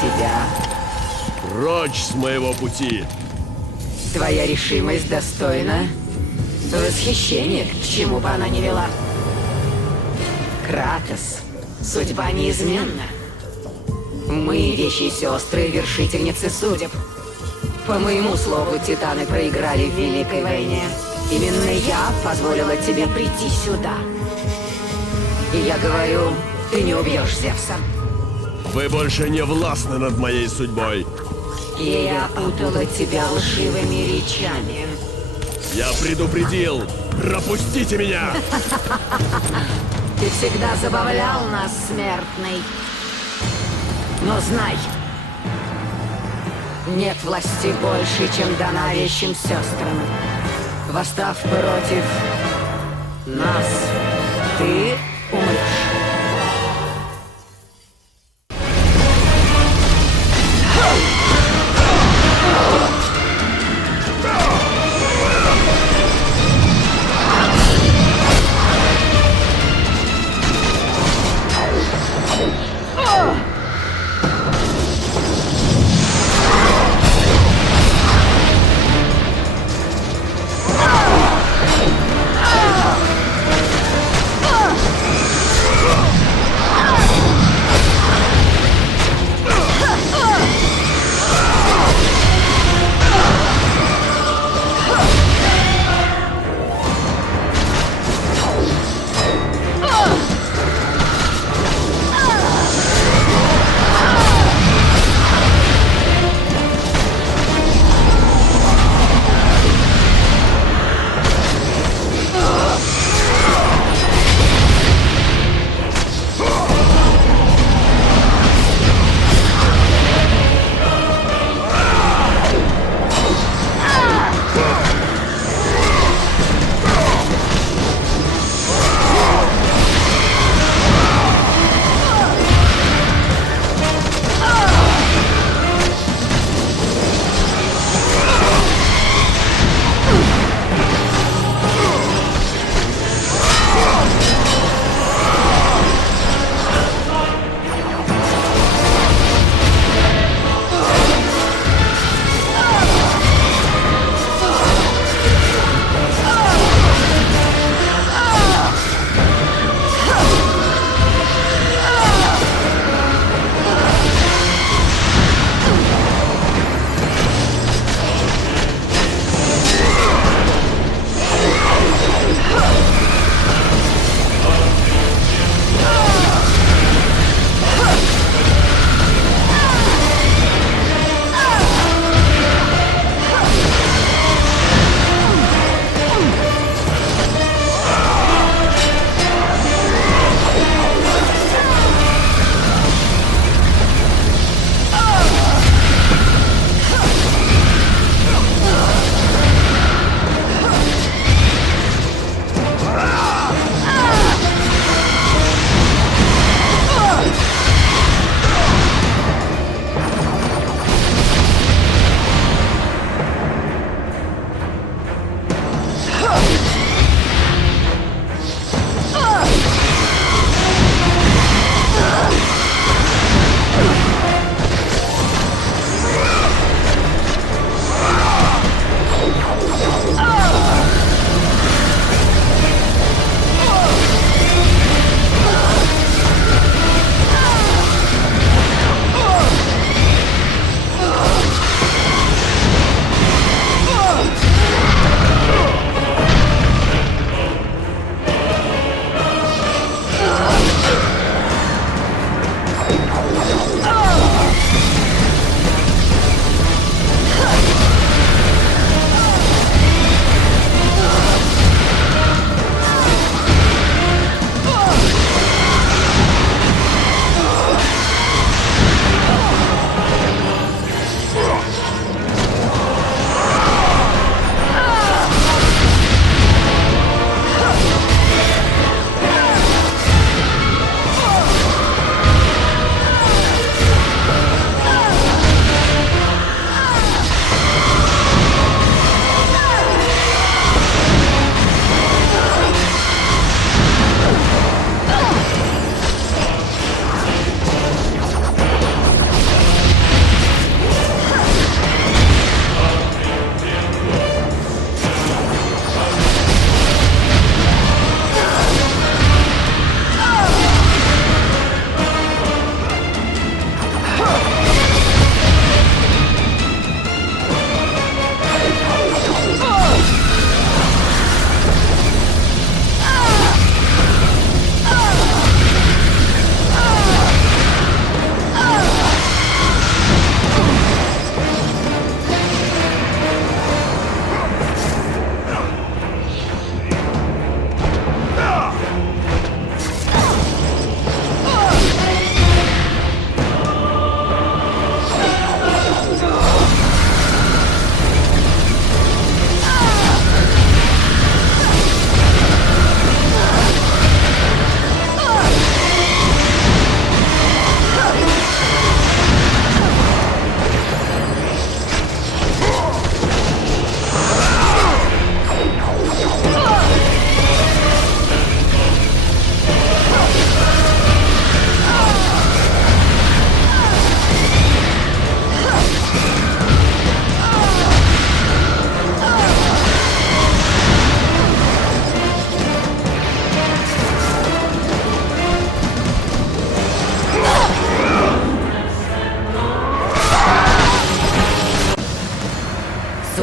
тебя. Прочь с моего пути! Твоя решимость достойна восхищения, к чему бы она ни вела. Кратос, судьба неизменна. Мы, вещие сестры, вершительницы судеб. По моему слову, титаны проиграли в Великой войне. Именно я позволила тебе прийти сюда. И я говорю, ты не убьешь Зевса. Вы больше не властны над моей судьбой. И я путала тебя лживыми речами. Я предупредил! Пропустите меня! Ты всегда забавлял нас, смертный. Но знай, нет власти больше, чем дана вещим сестрам. Восстав против нас, ты умрешь.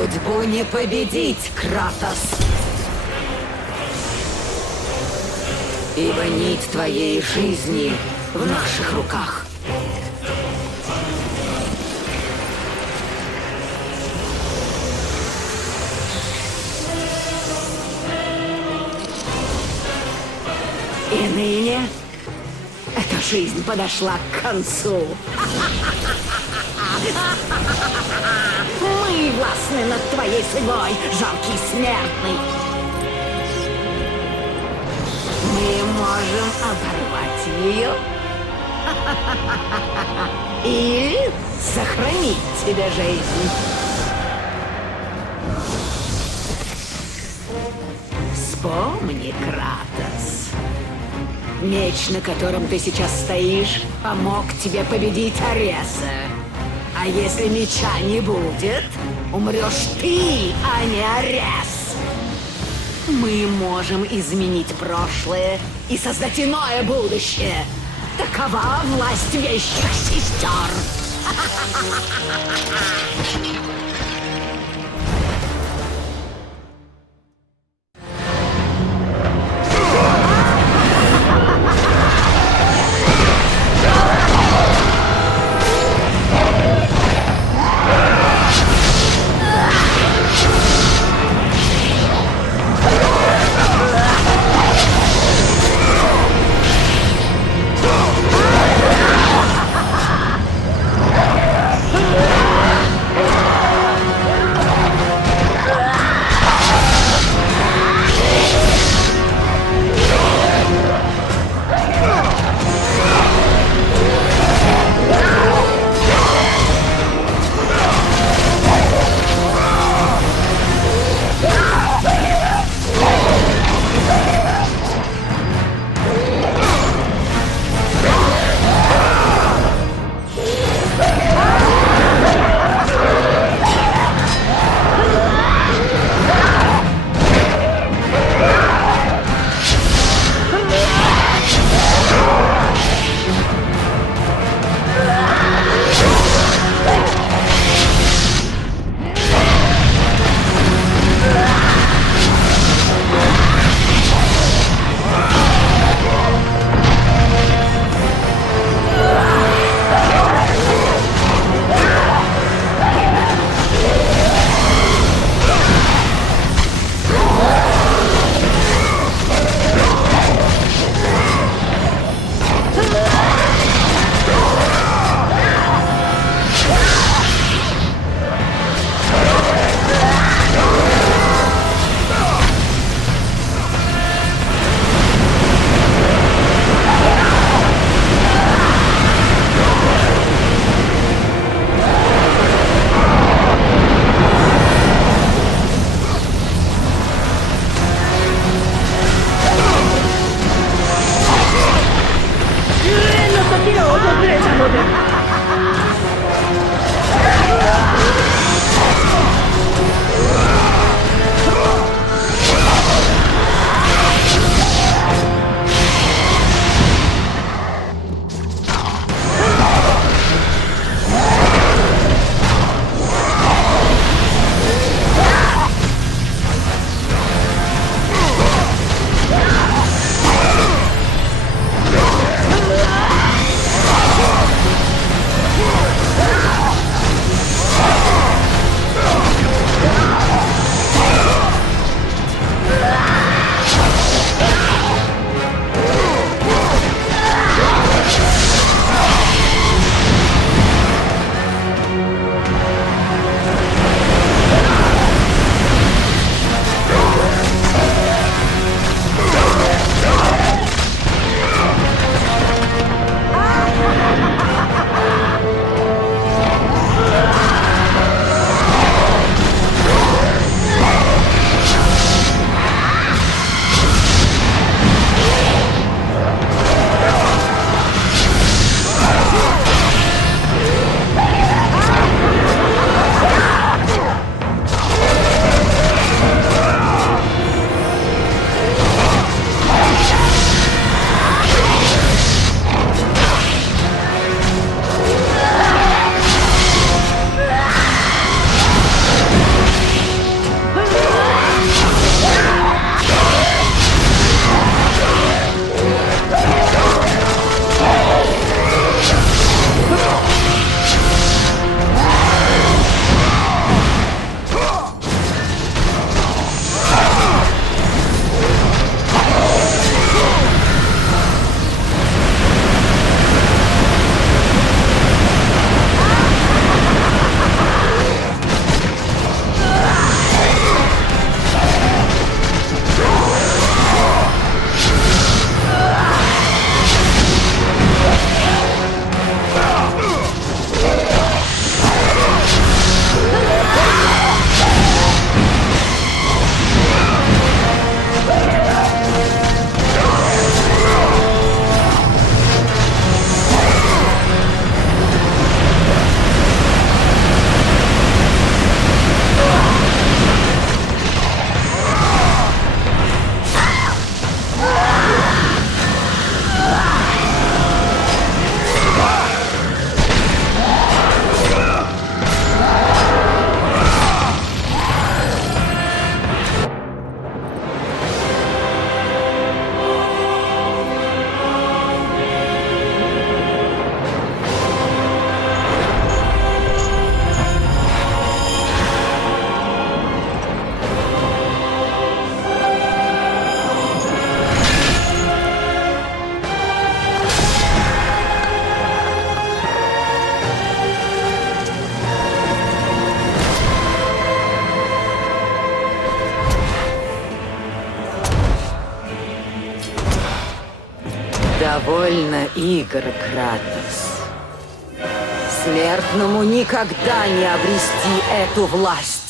Судьбу не победить, Кратос. Ибо нить твоей жизни в наших руках. И ныне эта жизнь подошла к концу. Мы властны над твоей судьбой, жалкий смертный. Мы можем оборвать ее или сохранить тебе жизнь. Вспомни, Кратос. Меч, на котором ты сейчас стоишь, помог тебе победить Ареса. А если меча не будет, умрешь ты, а не Арес. Мы можем изменить прошлое и создать иное будущее. Такова власть вещих сестер. Довольно игр, Кратос. Смертному никогда не обрести эту власть.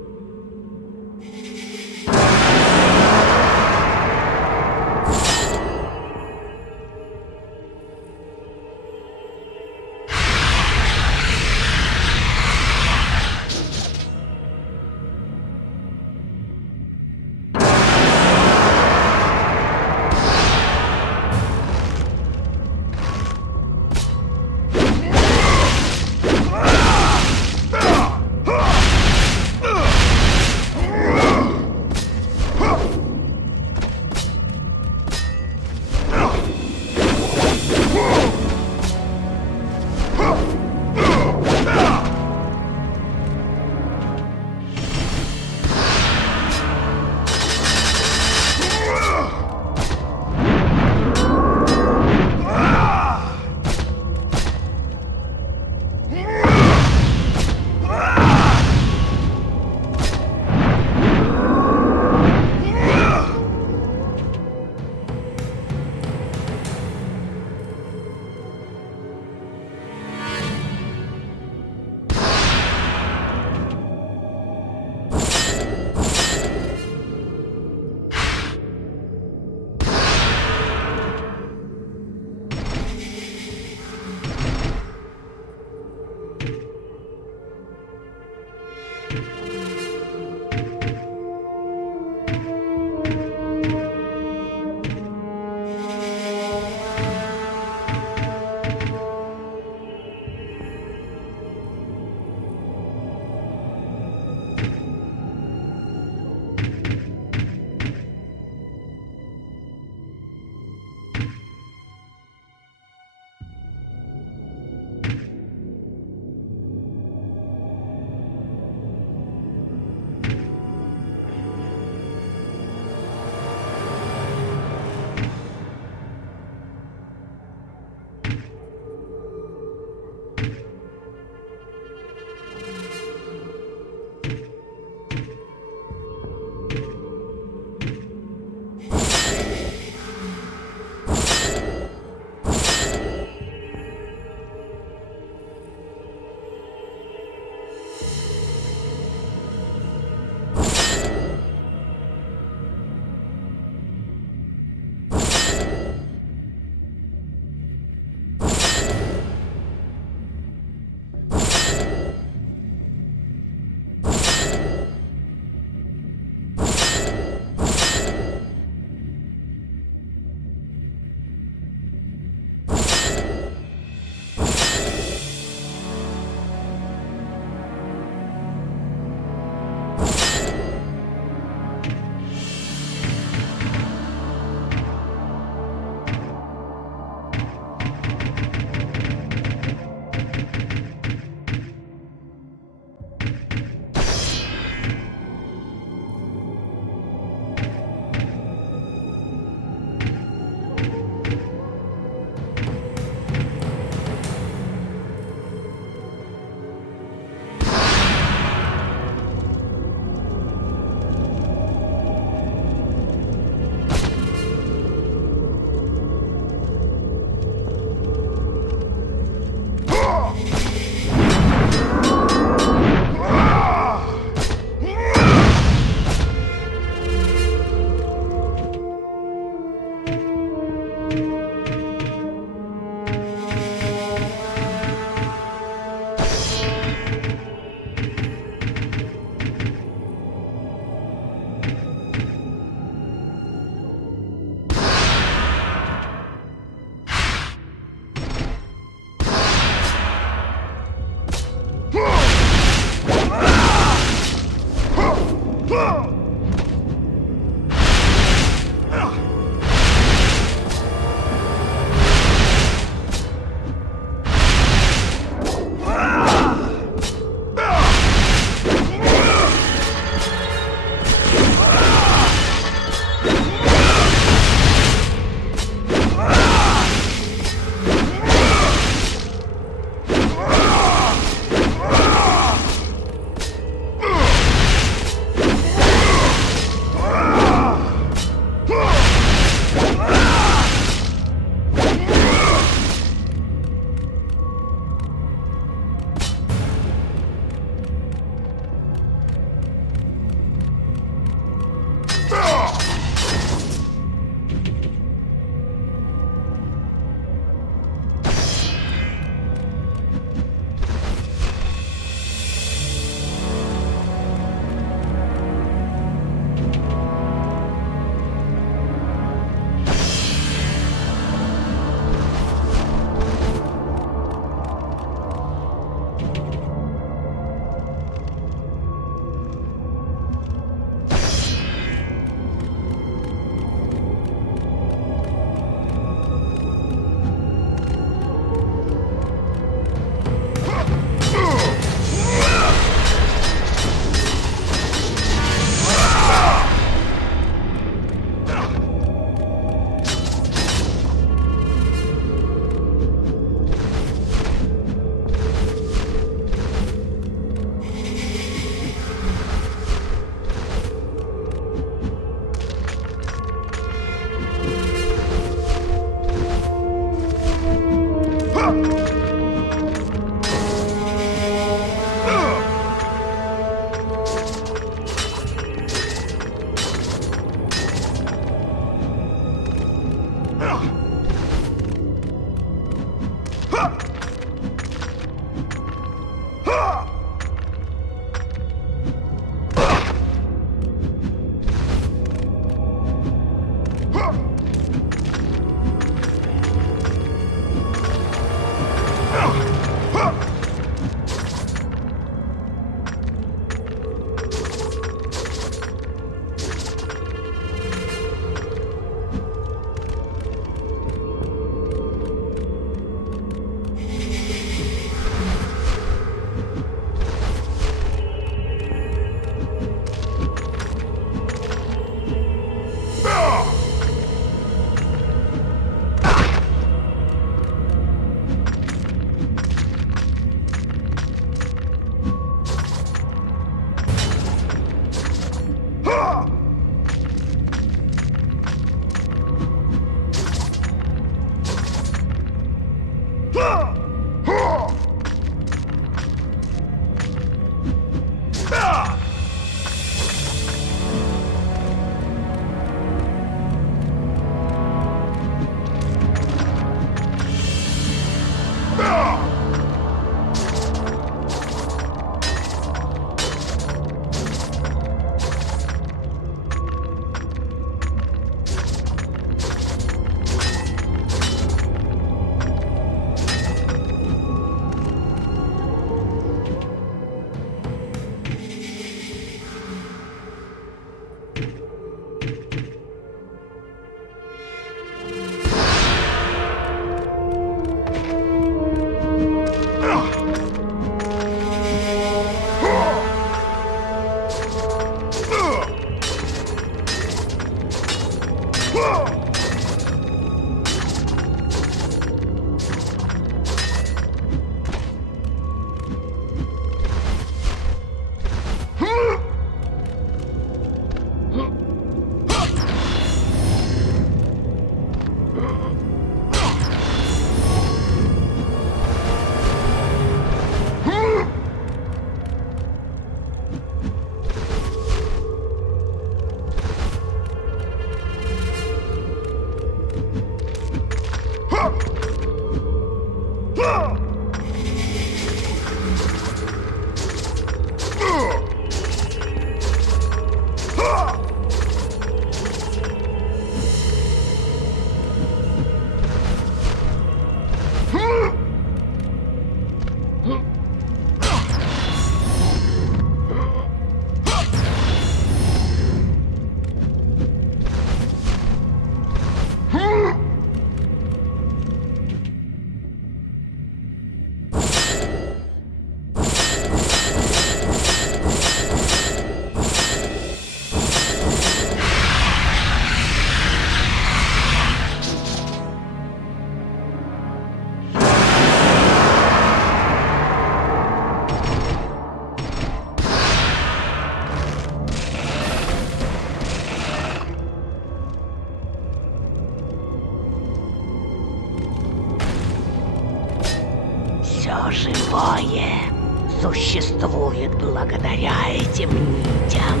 существует благодаря этим нитям.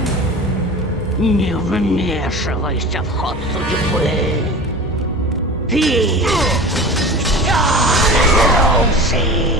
Не вмешивайся в ход судьбы. Ты все разрушишь.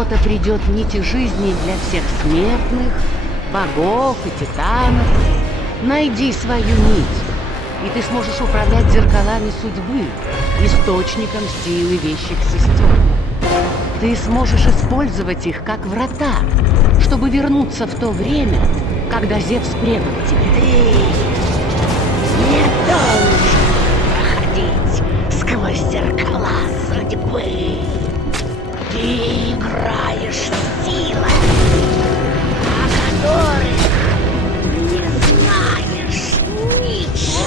кто-то придет нити жизни для всех смертных, богов и титанов. Найди свою нить, и ты сможешь управлять зеркалами судьбы, источником силы вещих сестер. Ты сможешь использовать их как врата, чтобы вернуться в то время, когда ЗЕВС предал тебя. Ты не должен проходить сквозь зеркала судьбы. Ты играешь с силой, о которых не знаешь ничего.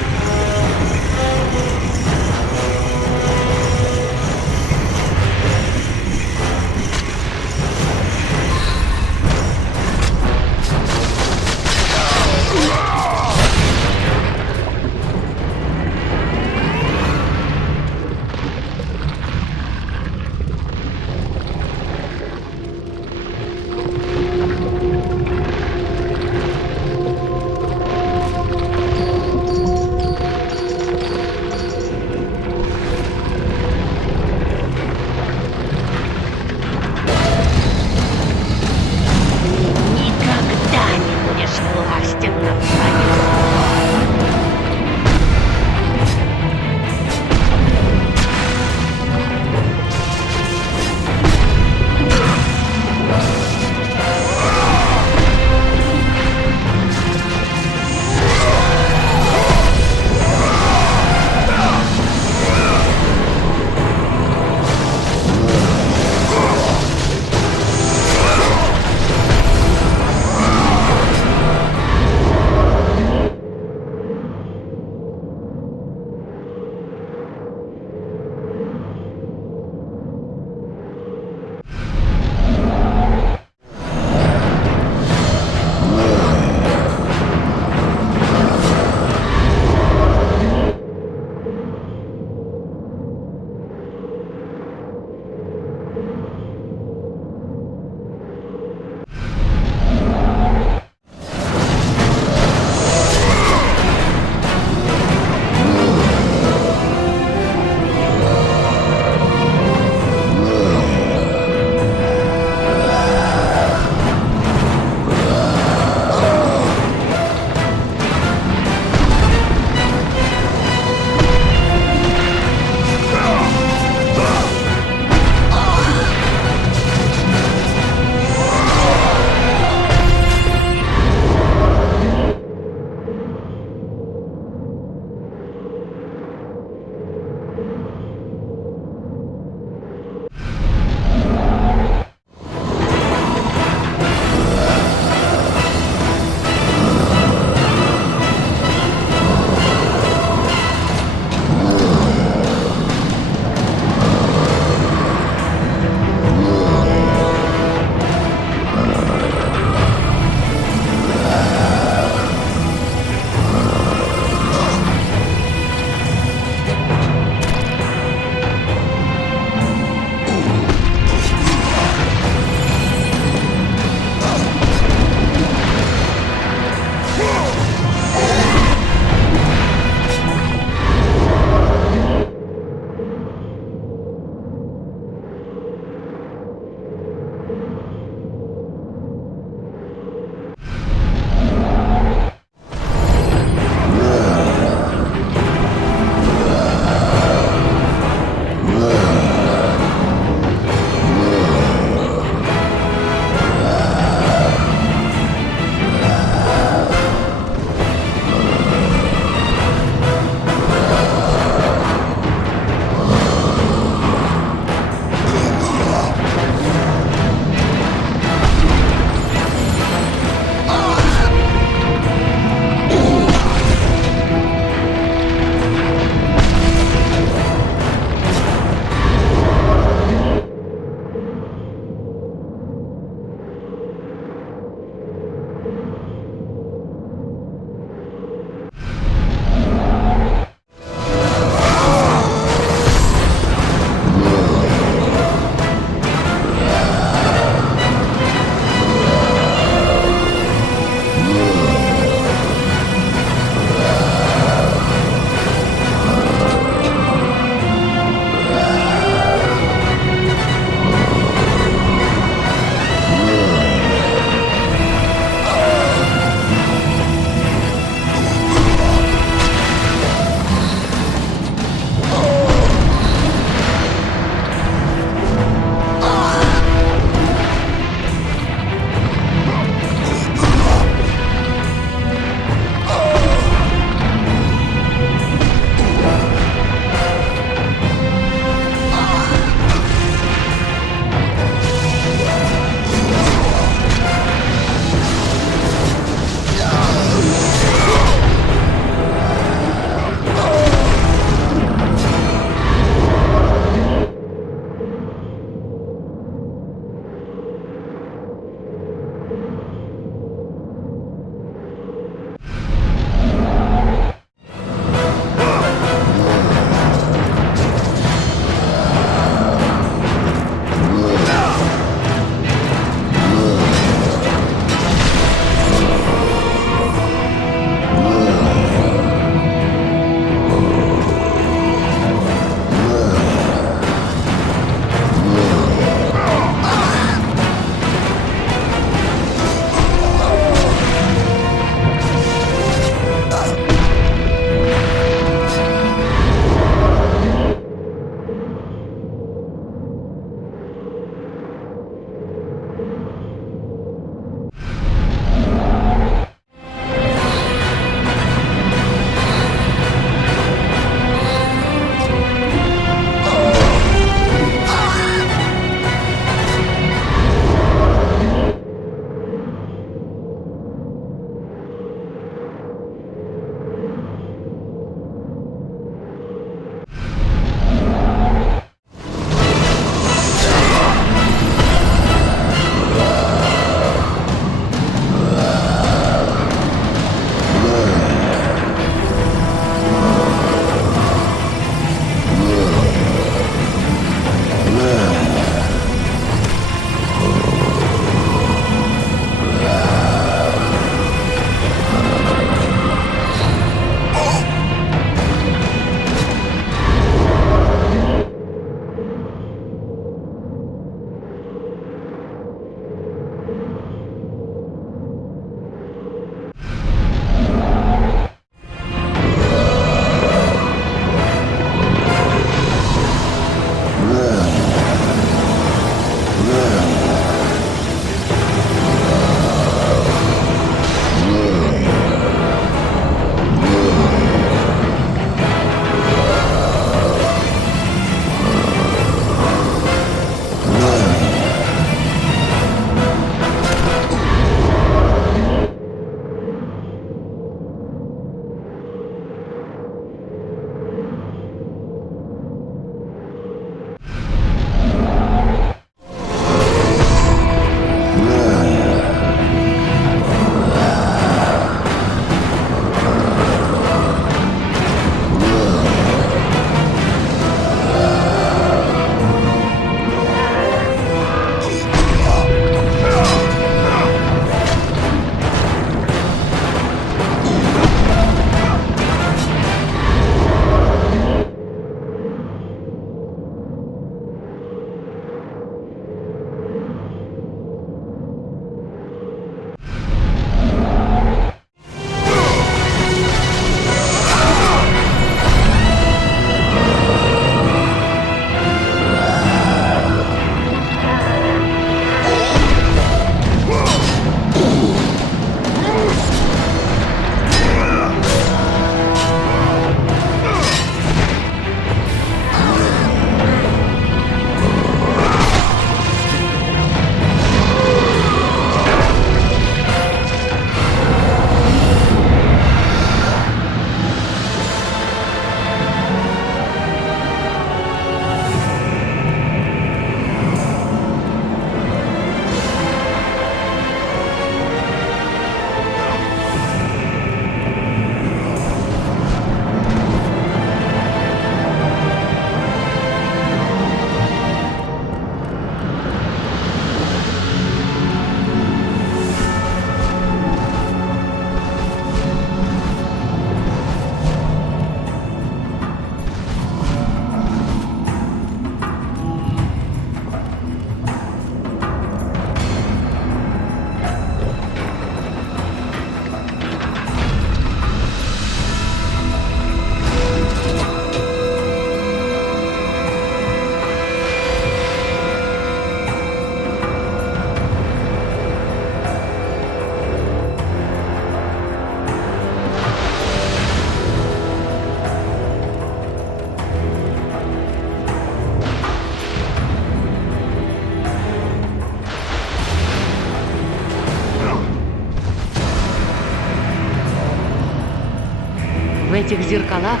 этих зеркалах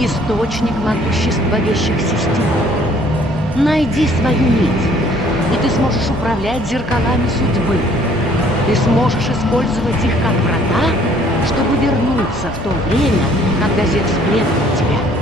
источник могущества вещих систем. Найди свою нить, и ты сможешь управлять зеркалами судьбы. Ты сможешь использовать их как врата, чтобы вернуться в то время, когда ЗЕВС предал тебя.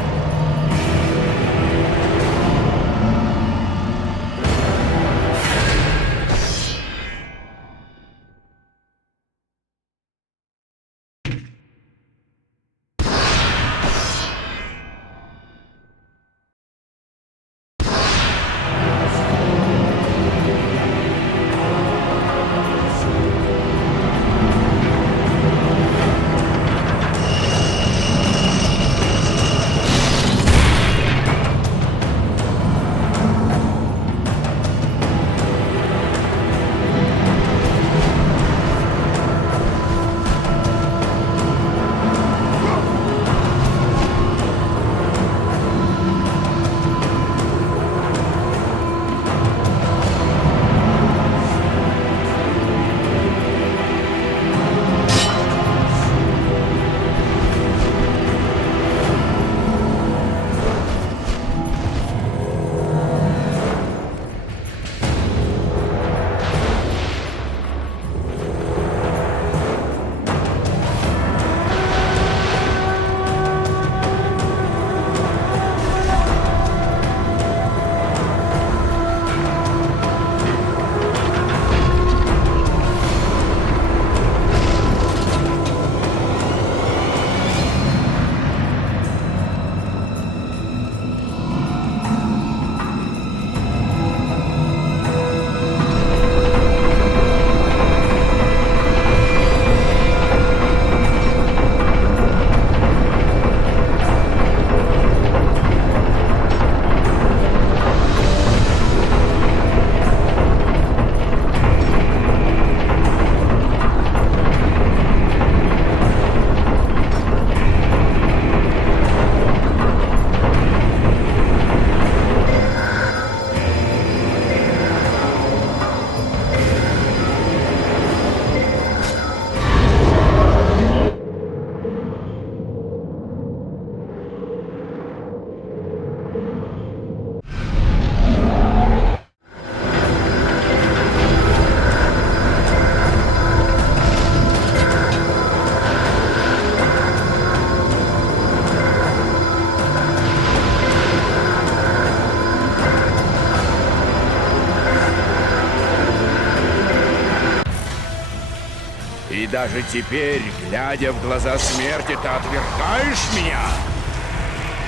И даже теперь, глядя в глаза смерти, ты отвергаешь меня?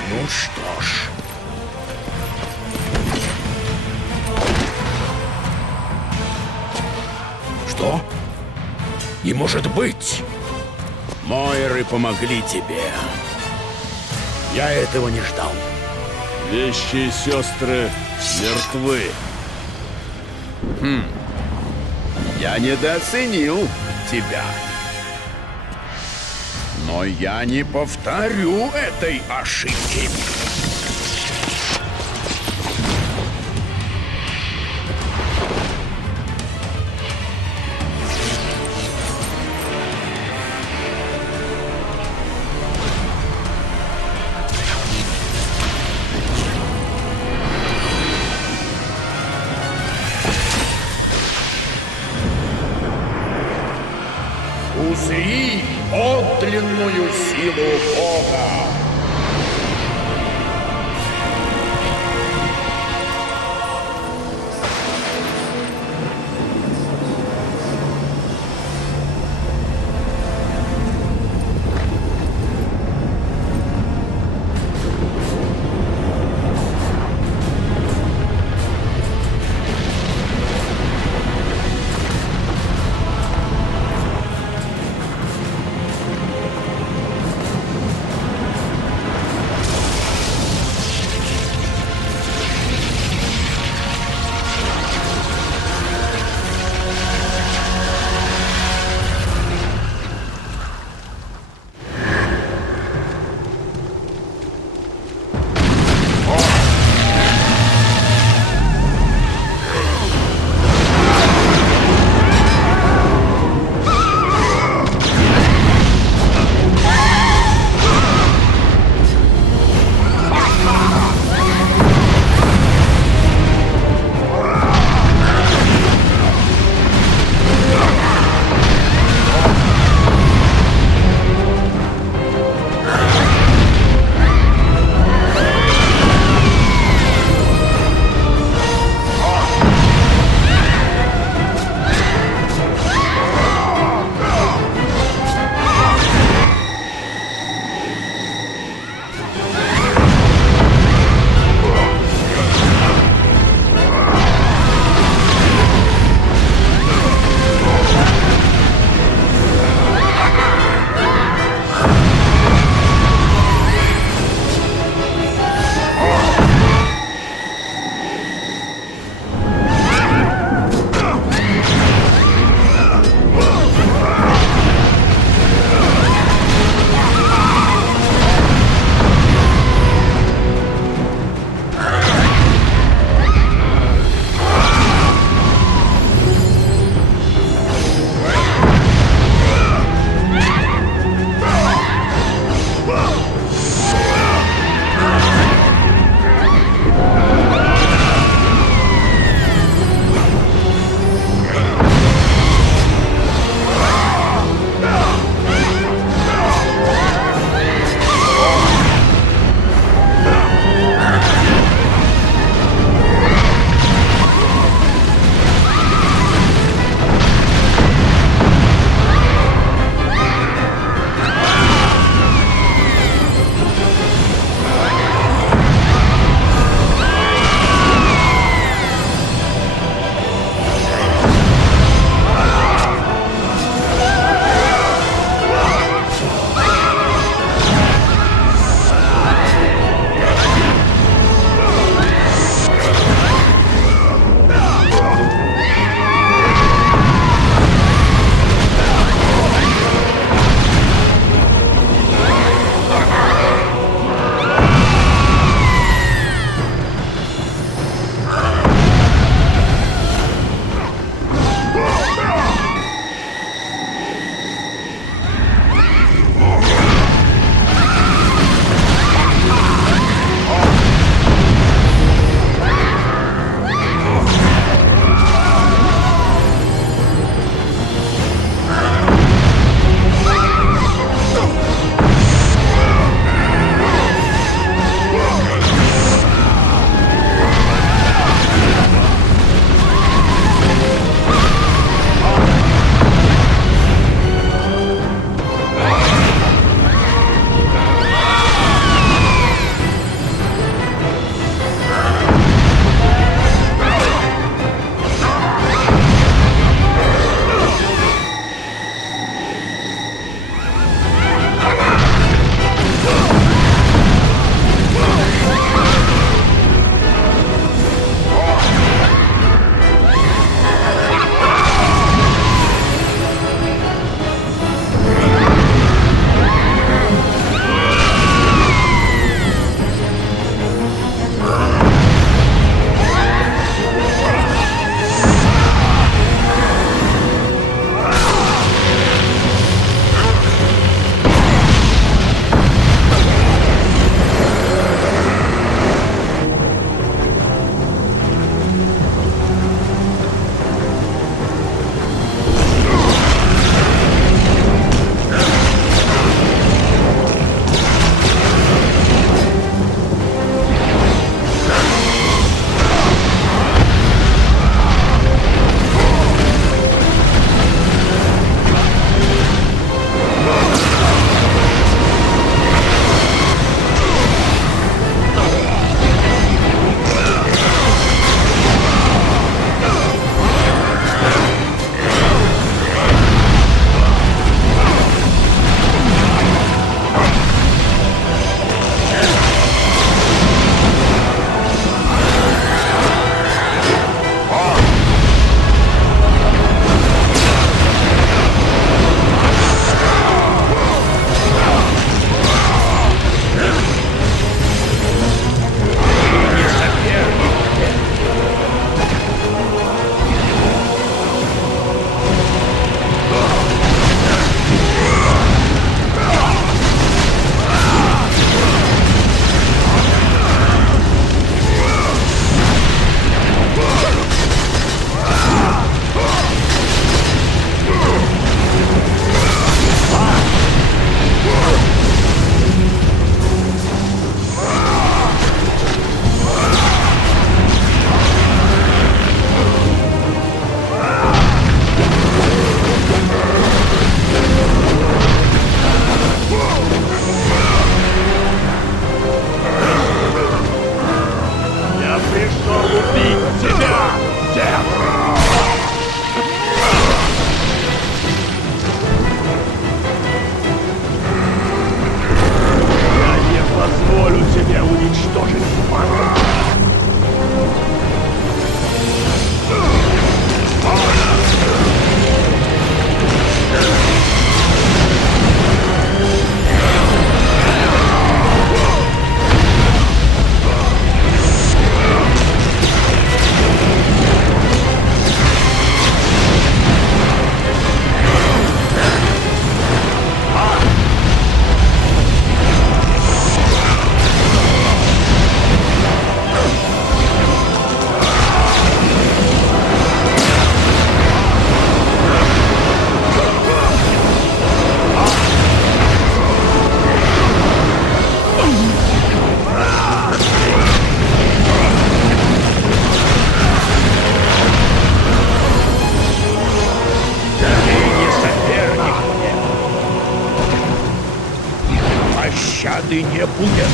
Ну что ж. Что? Не может быть! Мойры помогли тебе. Я этого не ждал. Вещи и сестры мертвы. Я недооценил тебя. Но я не повторю этой ошибки. Узри подлинную силу Бога. тебя, Зевс! Я не позволю тебе уничтожить Спарту! Пощады не будет.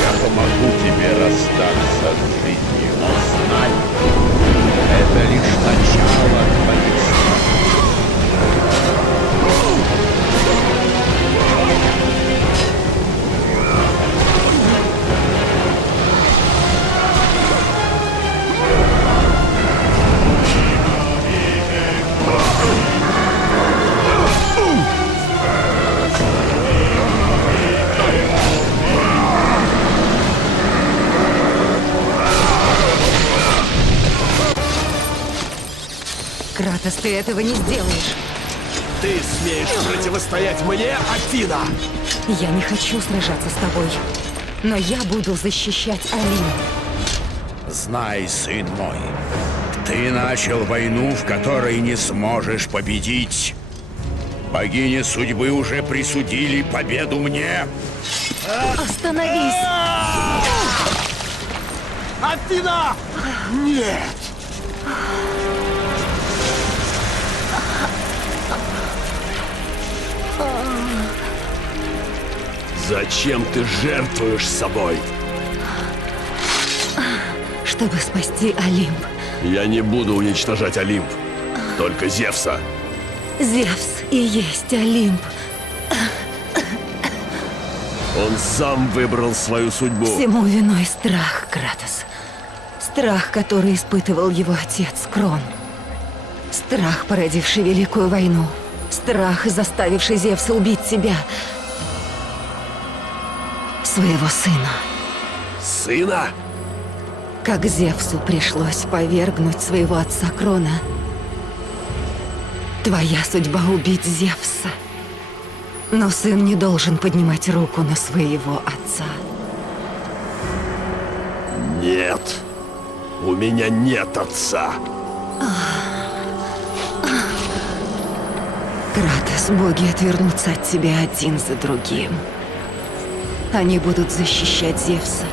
Я помогу тебе расстаться с жизнью, но знай, это лишь начало твоих страхов. Кратос, ты этого не сделаешь. Ты смеешь противостоять мне, Афина? Я не хочу сражаться с тобой, но я буду защищать Алину. Знай, сын мой, ты начал войну, в которой не сможешь победить. Богини судьбы уже присудили победу мне. Остановись! Афина! Нет! Зачем ты жертвуешь собой? Чтобы спасти Олимп. Я не буду уничтожать Олимп, только Зевса. Зевс и есть Олимп. Он сам выбрал свою судьбу. Всему виной страх, Кратос. Страх, который испытывал его отец, Крон. Страх, породивший Великую войну. Страх, заставивший Зевса убить себя. Своего сына. Сына? Как Зевсу пришлось повергнуть своего отца Крона. Твоя судьба убить Зевса. Но сын не должен поднимать руку на своего отца. Нет. У меня нет отца. Кратос, боги отвернутся от тебя один за другим. Они будут защищать Зевса,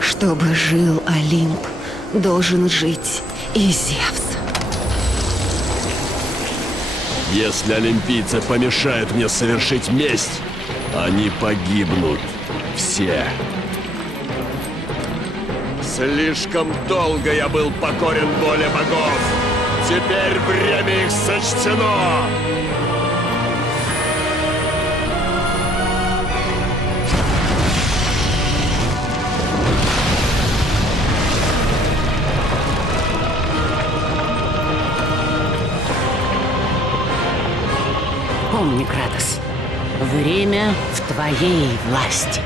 чтобы жил Олимп должен жить и ЗЕВС. Если олимпийцы помешают мне совершить месть, они погибнут все. Слишком долго я был покорен воле богов. Теперь время их сочтено. Помни, Кратос, время в твоей власти.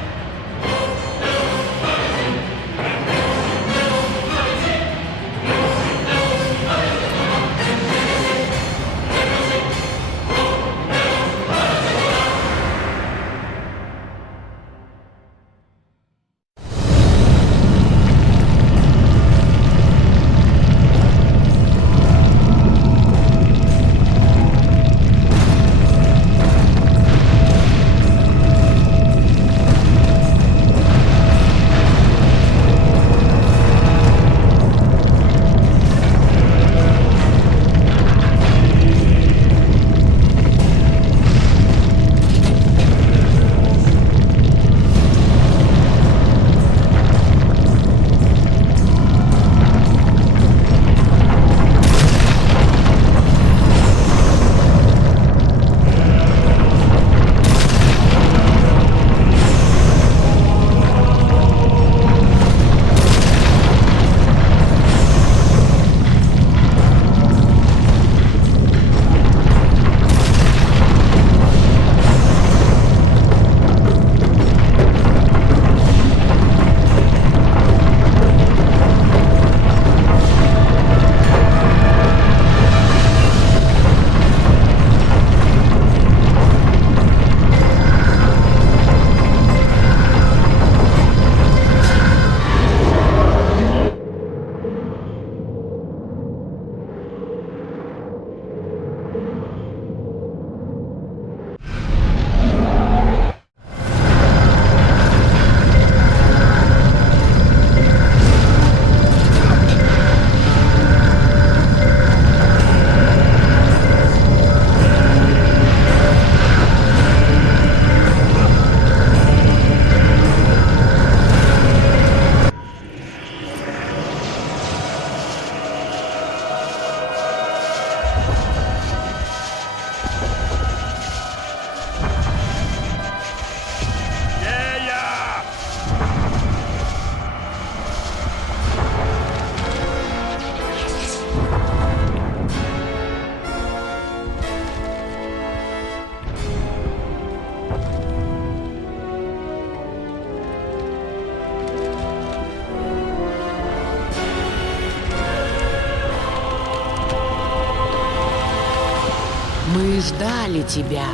Мы ждали тебя,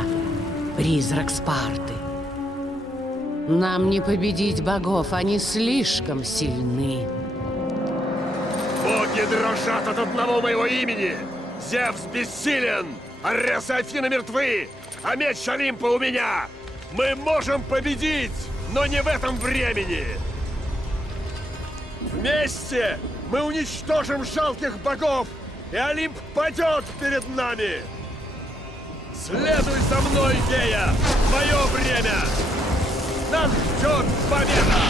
призрак Спарты. Нам не победить богов, они слишком сильны. Боги дрожат от одного моего имени. ЗЕВС бессилен, Аресы Афины мертвы, а меч Олимпа у меня. Мы можем победить, но не в этом времени. Вместе мы уничтожим жалких богов, и Олимп падет перед нами. Следуй за мной, Гея! Мое время! Нас ждет победа!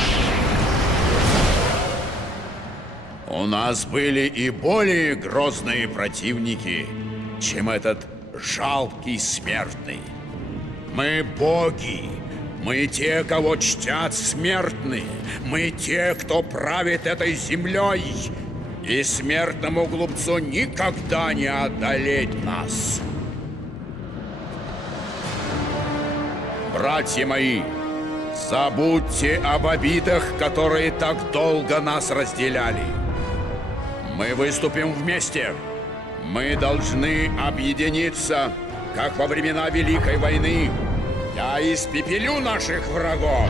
У нас были и более грозные противники, чем этот жалкий смертный. Мы боги, мы те, кого чтят смертные, мы те, кто правит этой землей, и смертному глупцу никогда не одолеть нас. Братья мои, забудьте об обидах, которые так долго нас разделяли. Мы выступим вместе. Мы должны объединиться, как во времена Великой войны. Я испепелю наших врагов.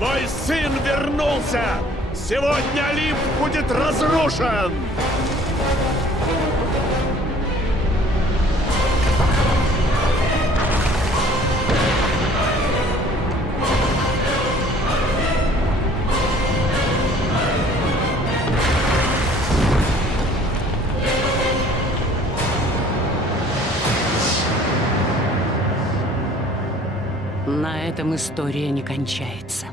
Мой сын вернулся! Сегодня Олимп будет разрушен! На этом история не кончается.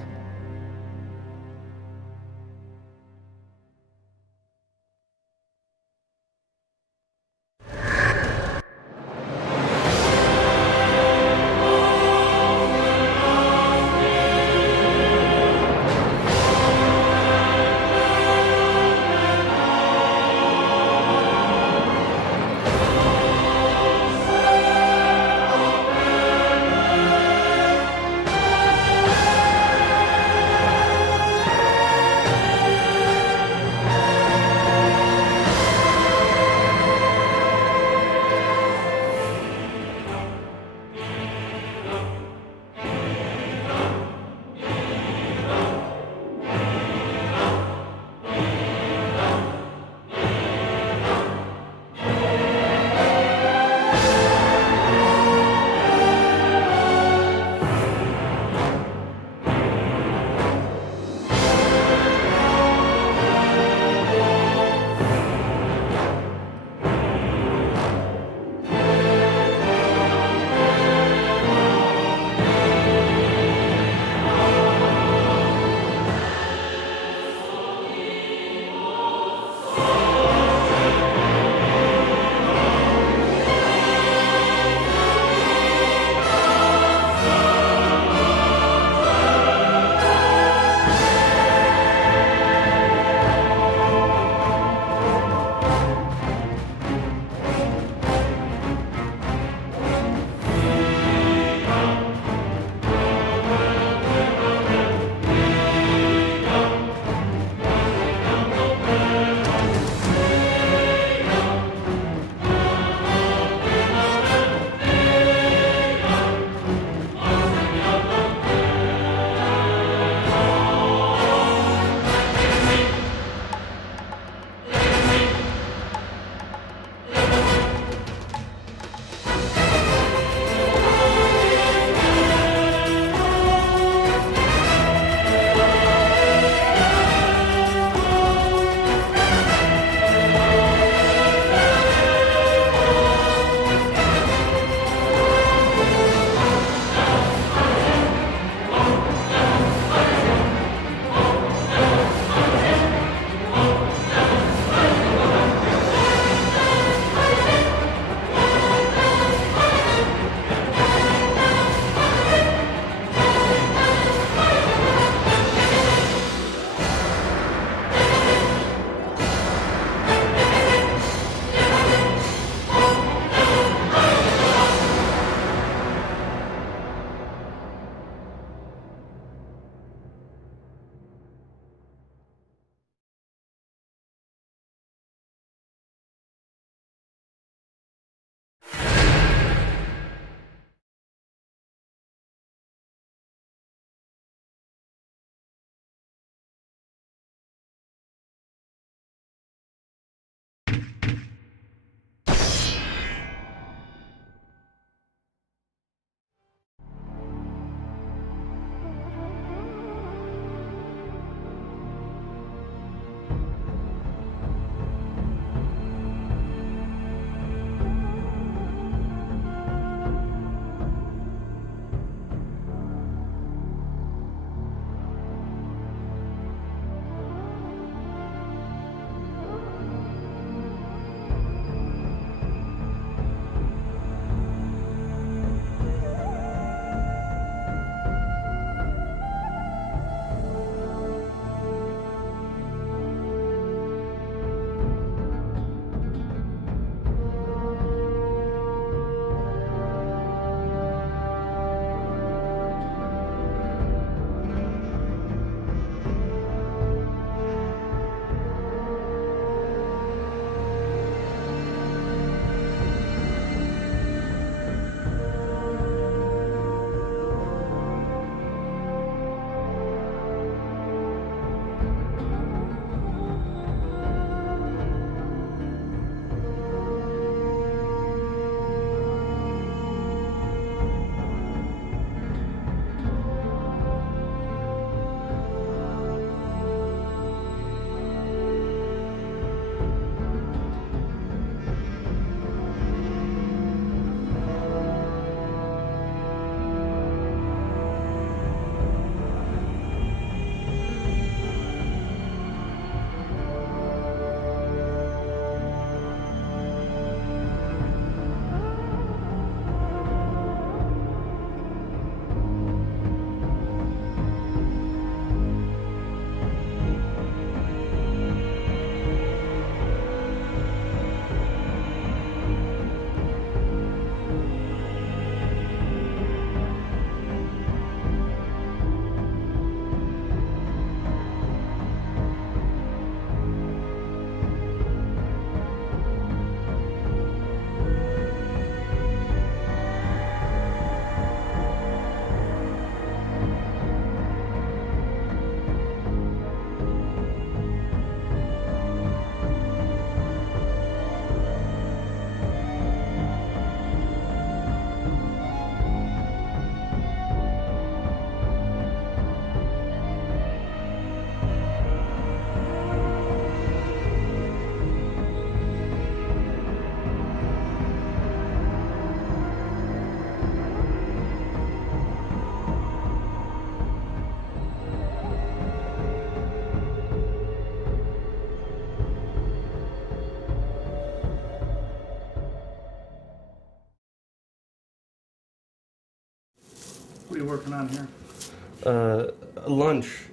What are you working on here? Lunch.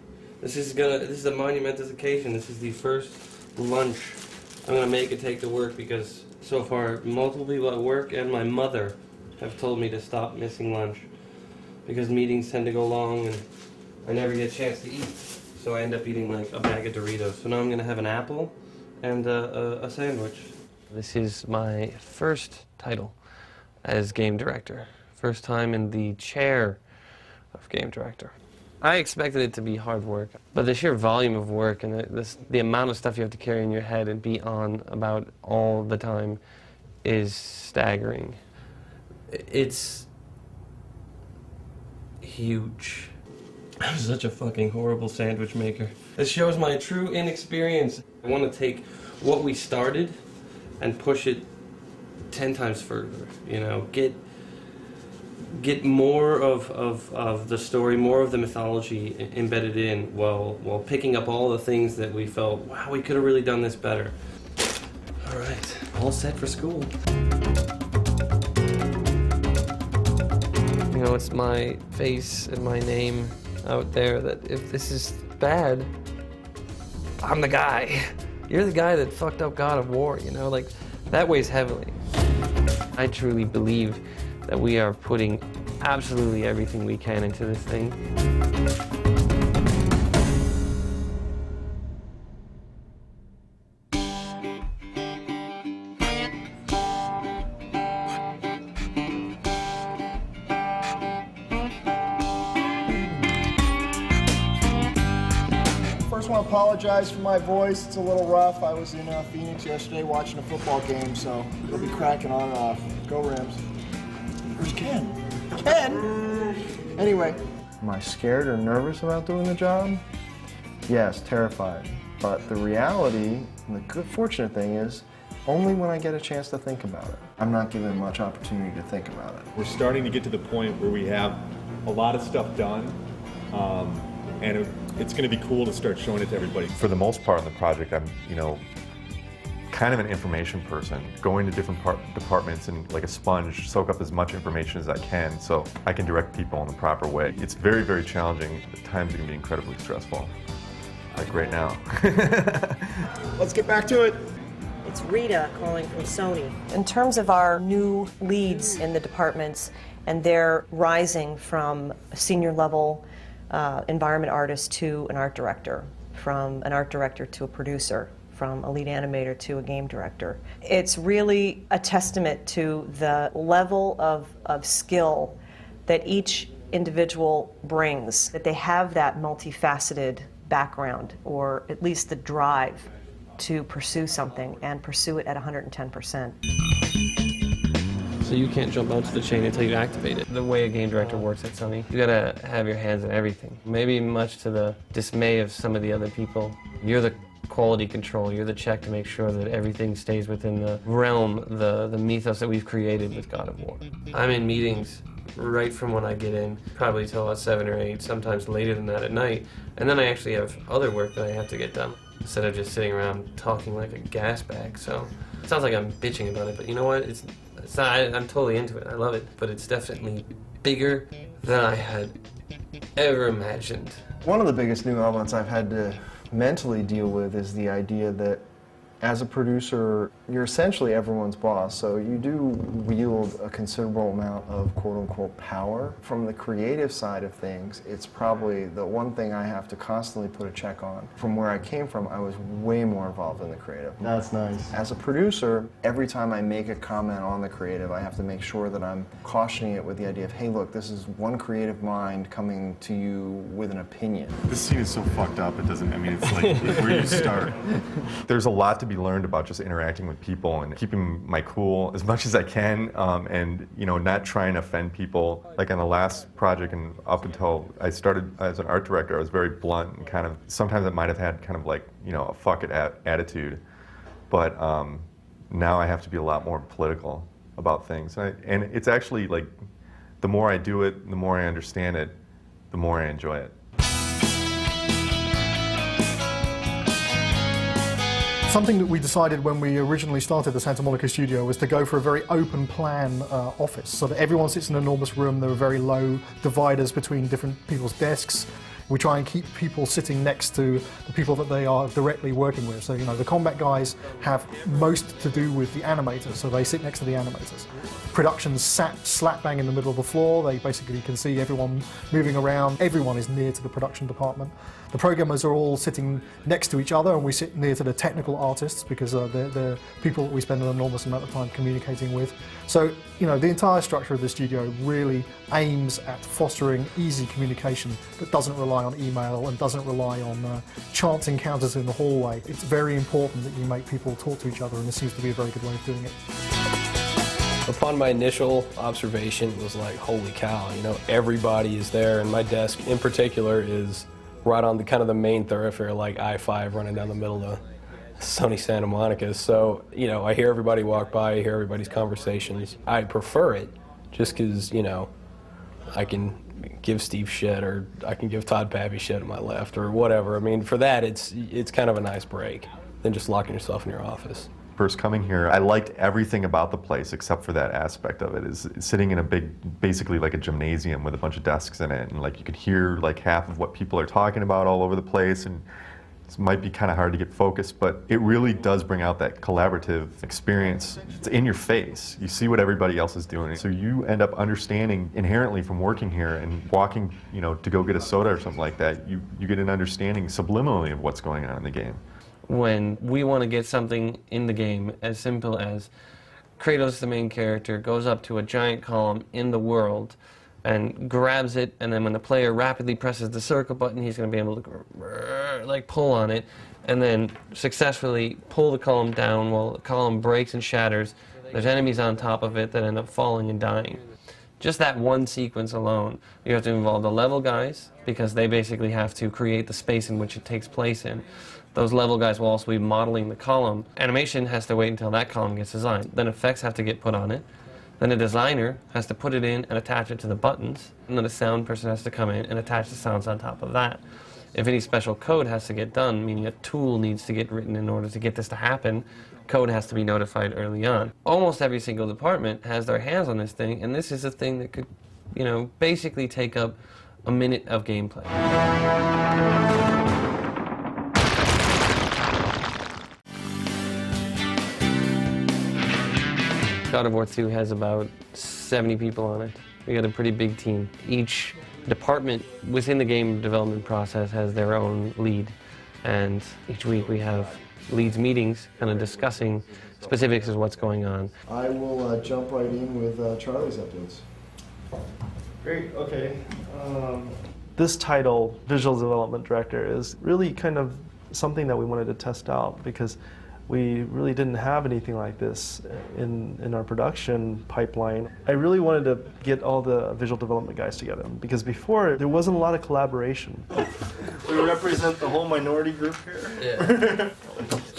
This is a monumentous occasion. This is the first lunch I'm gonna make and take to work because so far multiple people at work and my mother have told me to stop missing lunch because meetings tend to go long and I never get a chance to eat. So I end up eating like a bag of Doritos. So now I'm gonna have an apple and a sandwich. This is my first title as game director. First time in the chair of game director. I expected it to be hard work, but the sheer volume of work and the amount of stuff you have to carry in your head and be on about all the time is staggering. It's huge. I'm such a fucking horrible sandwich maker. This shows my true inexperience. I want to take what we started and push it 10 times further, you know, get more of the story, more of the mythology embedded in while picking up all the things that we felt, wow, we could have really done this better. All right, all set for school. You know, it's my face and my name out there that if this is bad, I'm the guy. You're the guy that fucked up God of War, you know, like that weighs heavily. I truly believe that we are putting absolutely everything we can into this thing. First, I want to apologize for my voice. It's a little rough. I was in Phoenix yesterday watching a football game, so it'll be cracking on and off. Go Rams. Where's Ken? Ken! Anyway. Am I scared or nervous about doing the job? Yes, terrified. But the reality, and the good fortunate thing is, only when I get a chance to think about it. I'm not given much opportunity to think about it. We're starting to get to the point where we have a lot of stuff done, and it's going to be cool to start showing it to everybody. For the most part in the project, I'm, you know, kind of an information person, going to different departments and like a sponge, soak up as much information as I can so I can direct people in the proper way. It's very, very challenging. At times it can be incredibly stressful, like right now. Let's get back to it. It's Rita calling from Sony. In terms of our new leads in the departments and their rising from a senior level environment artist to an art director, from an art director to a producer, from a lead animator to a game director. It's really a testament to the level of skill that each individual brings, that they have that multifaceted background, or at least the drive to pursue something and pursue it at 110%. So you can't jump onto the chain until you activate it. The way a game director works at Sony, you gotta have your hands in everything. Maybe much to the dismay of some of the other people, you're the quality control, you're the check to make sure that everything stays within the realm, the mythos that we've created with God of War. I'm in meetings right from when I get in, probably till about 7 or 8, sometimes later than that at night, and then I actually have other work that I have to get done, instead of just sitting around talking like a gas bag. So it sounds like I'm bitching about it, but you know what? It's not, I'm totally into it, I love it, but it's definitely bigger than I had ever imagined. One of the biggest new elements I've had to mentally deal with is the idea that as a producer, you're essentially everyone's boss, so you do wield a considerable amount of quote-unquote power. From the creative side of things, it's probably the one thing I have to constantly put a check on. From where I came from, I was way more involved in the creative. That's nice. As a producer, every time I make a comment on the creative, I have to make sure that I'm cautioning it with the idea of, hey look, this is one creative mind coming to you with an opinion. This scene is so fucked up, it doesn't, I mean, it's like, where do you start? There's a lot to be learned about just interacting with people and keeping my cool as much as I can, and you know, not trying to offend people. Like on the last project and up until I started as an art director, I was very blunt and kind of, sometimes I might have had kind of like, you know, a fuck it attitude, but now I have to be a lot more political about things. And it's actually like, the more I do it, the more I understand it, the more I enjoy it. Something that we decided when we originally started the Santa Monica studio was to go for a very open plan office, so that everyone sits in an enormous room. There are very low dividers between different people's desks. We try and keep people sitting next to the people that they are directly working with. So, you know, the combat guys have most to do with the animators, so they sit next to the animators. Production's sat slap bang in the middle of the floor. They basically can see everyone moving around. Everyone is near to the production department. The programmers are all sitting next to each other, and we sit near to the technical artists because they're people that we spend an enormous amount of time communicating with. So, you know, the entire structure of the studio really aims at fostering easy communication that doesn't rely on email and doesn't rely on chance encounters in the hallway. It's very important that you make people talk to each other, and this seems to be a very good way of doing it. Upon my initial observation, it was like, holy cow, you know, everybody is there, and my desk in particular is right on the kind of the main thoroughfare, like I-5 running down the middle of Sony Santa Monica. So, you know, I hear everybody walk by, I hear everybody's conversations. I prefer it just because, you know, I can give Steve shit, or I can give Todd Pappy shit at my left, or whatever. I mean, for that, it's kind of a nice break than just locking yourself in your office. First coming here, I liked everything about the place except for that aspect of it, is sitting in a big, basically like a gymnasium with a bunch of desks in it, and like you could hear like half of what people are talking about all over the place, and it might be kind of hard to get focused, but it really does bring out that collaborative experience. It's in your face. You see what everybody else is doing, so you end up understanding inherently from working here and walking, you know, to go get a soda or something like that. You get an understanding subliminally of what's going on in the game. When we want to get something in the game as simple as Kratos, the main character, goes up to a giant column in the world and grabs it, and then when the player rapidly presses the circle button, he's going to be able to like pull on it and then successfully pull the column down while the column breaks and shatters. There's enemies on top of it that end up falling and dying. Just that one sequence alone, you have to involve the level guys, because they basically have to create the space in which it takes place in. Those level guys will also be modeling the column. Animation has to wait until that column gets designed. Then effects have to get put on it. Then a designer has to put it in and attach it to the buttons. And then a sound person has to come in and attach the sounds on top of that. If any special code has to get done, meaning a tool needs to get written in order to get this to happen, code has to be notified early on. Almost every single department has their hands on this thing, and this is a thing that could, you know, basically take up a minute of gameplay. God of War 2 has about 70 people on it. We got a pretty big team. Each department within the game development process has their own lead, and each week we have leads meetings kind of discussing specifics of what's going on. I will jump right in with Charlie's updates. Great, okay. This title, Visual Development Director, is really kind of something that we wanted to test out, because we really didn't have anything like this in our production pipeline. I really wanted to get all the visual development guys together, because before there wasn't a lot of collaboration. We represent the whole minority group here. Yeah.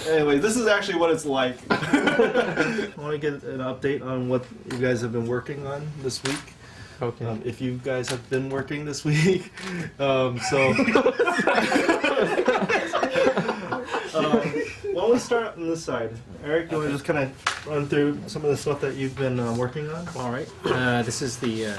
Anyway, this is actually what it's like. I want to get an update on what you guys have been working on this week. Okay. If you guys have been working this week, why don't we start on this side? Eric, do you want to just kind of run through some of the stuff that you've been working on? All right. This is the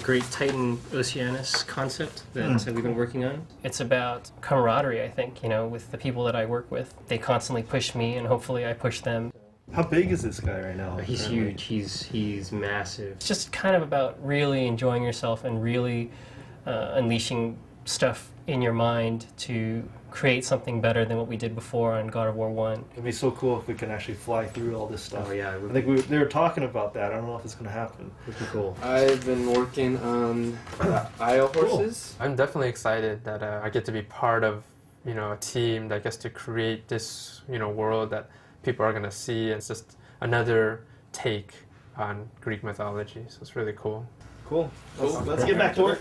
Great Titan Oceanus concept that we've been working on. It's about camaraderie, I think, you know, with the people that I work with. They constantly push me, and hopefully I push them. How big is this guy right now? He's huge. He's massive. It's just kind of about really enjoying yourself and really unleashing stuff in your mind to create something better than what we did before on God of War 1. It'd be so cool if we can actually fly through all this stuff. Oh yeah. I think they were talking about that. I don't know if it's going to happen. It'd be cool. I've been working on IO horses. Cool. I'm definitely excited that I get to be part of, you know, a team that gets to create this, you know, world that people are going to see. It's just another take on Greek mythology, so it's really cool. Cool. Let's get back to work.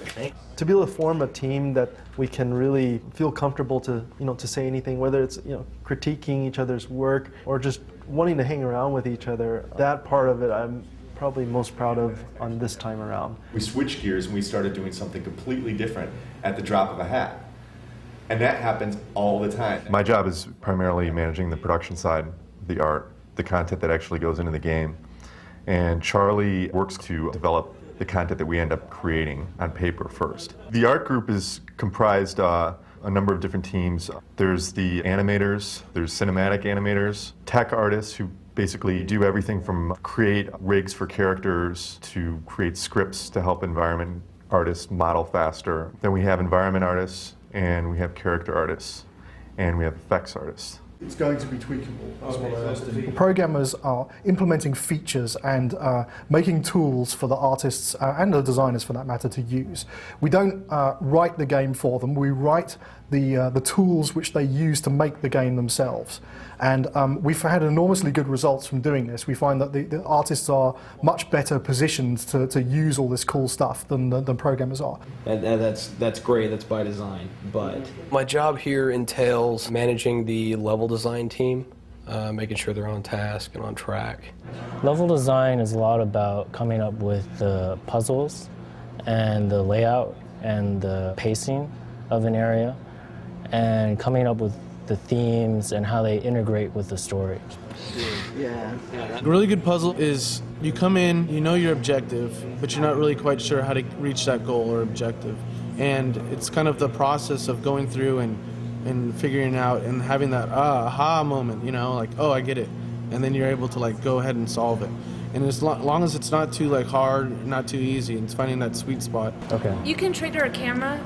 To be able to form a team that we can really feel comfortable to, you know, to say anything, whether it's, you know, critiquing each other's work or just wanting to hang around with each other, that part of it I'm probably most proud of on this time around. We switched gears and we started doing something completely different at the drop of a hat. And that happens all the time. My job is primarily managing the production side, the art, the content that actually goes into the game. And Charlie works to develop the content that we end up creating on paper first. The art group is comprised a number of different teams. There's the animators, there's cinematic animators, tech artists who basically do everything from create rigs for characters to create scripts to help environment artists model faster. Then we have environment artists, and we have character artists, and we have effects artists. It's going to be tweakable, is what I understand. Programmers are implementing features and making tools for the artists and the designers, for that matter, to use. We don't write the game for them. We write the tools which they use to make the game themselves. And we've had enormously good results from doing this. We find that the artists are much better positioned to use all this cool stuff than programmers are. And that's great, that's by design, but... My job here entails managing the level design team, making sure they're on task and on track. Level design is a lot about coming up with the puzzles and the layout and the pacing of an area and coming up with the themes and how they integrate with the story. Yeah. A really good puzzle is you come in, you know your objective, but you're not really quite sure how to reach that goal or objective. And it's kind of the process of going through and figuring out and having that aha moment, you know, like, oh, I get it. And then you're able to like go ahead and solve it. And as long as it's not too like hard, not too easy, it's finding that sweet spot. Okay. You can trigger a camera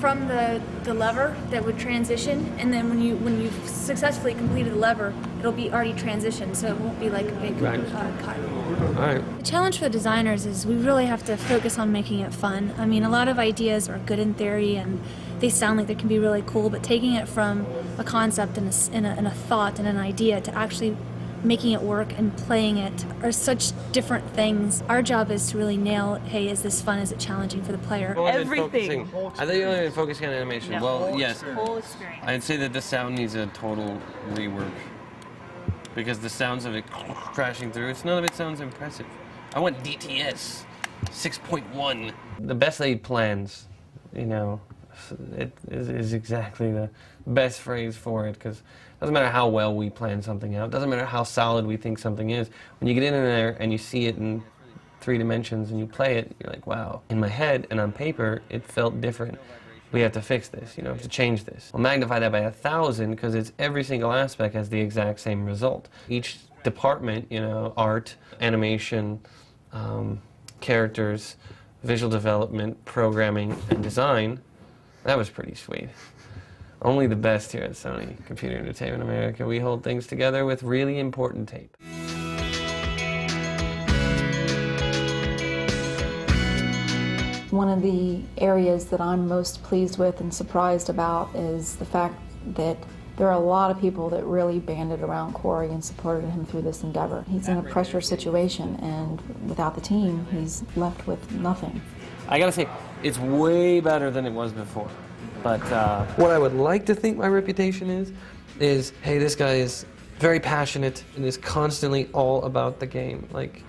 from the lever that would transition, and then when you've successfully completed the lever, it'll be already transitioned, so it won't be like a big cut. All right. The challenge for the designers is we really have to focus on making it fun. I mean, a lot of ideas are good in theory and they sound like they can be really cool, but taking it from a concept and a thought and an idea to actually making it work and playing it are such different things. Our job is to really nail, hey, is this fun? Is it challenging for the player? Everything. I thought you were only focusing on animation. No. Well, yes. Whole experience. I'd say that the sound needs a total rework because the sounds of it crashing through, none of it sounds impressive. I want DTS 6.1. The best laid plans, you know, it is exactly the best phrase for it, because it doesn't matter how well we plan something out, it doesn't matter how solid we think something is. When you get in there and you see it in 3 dimensions and you play it, you're like, wow. In my head and on paper, it felt different. We have to fix this, you know, to change this. We'll magnify that by 1,000 because it's every single aspect has the exact same result. Each department, you know, art, animation, characters, visual development, programming, and design, that was pretty sweet. Only the best here at Sony Computer Entertainment America. We hold things together with really important tape. One of the areas that I'm most pleased with and surprised about is the fact that there are a lot of people that really banded around Corey and supported him through this endeavor. He's in a pressure situation, and without the team, he's left with nothing. I gotta say, it's way better than it was before. But what I would like to think my reputation is, hey, this guy is very passionate and is constantly all about the game. Like,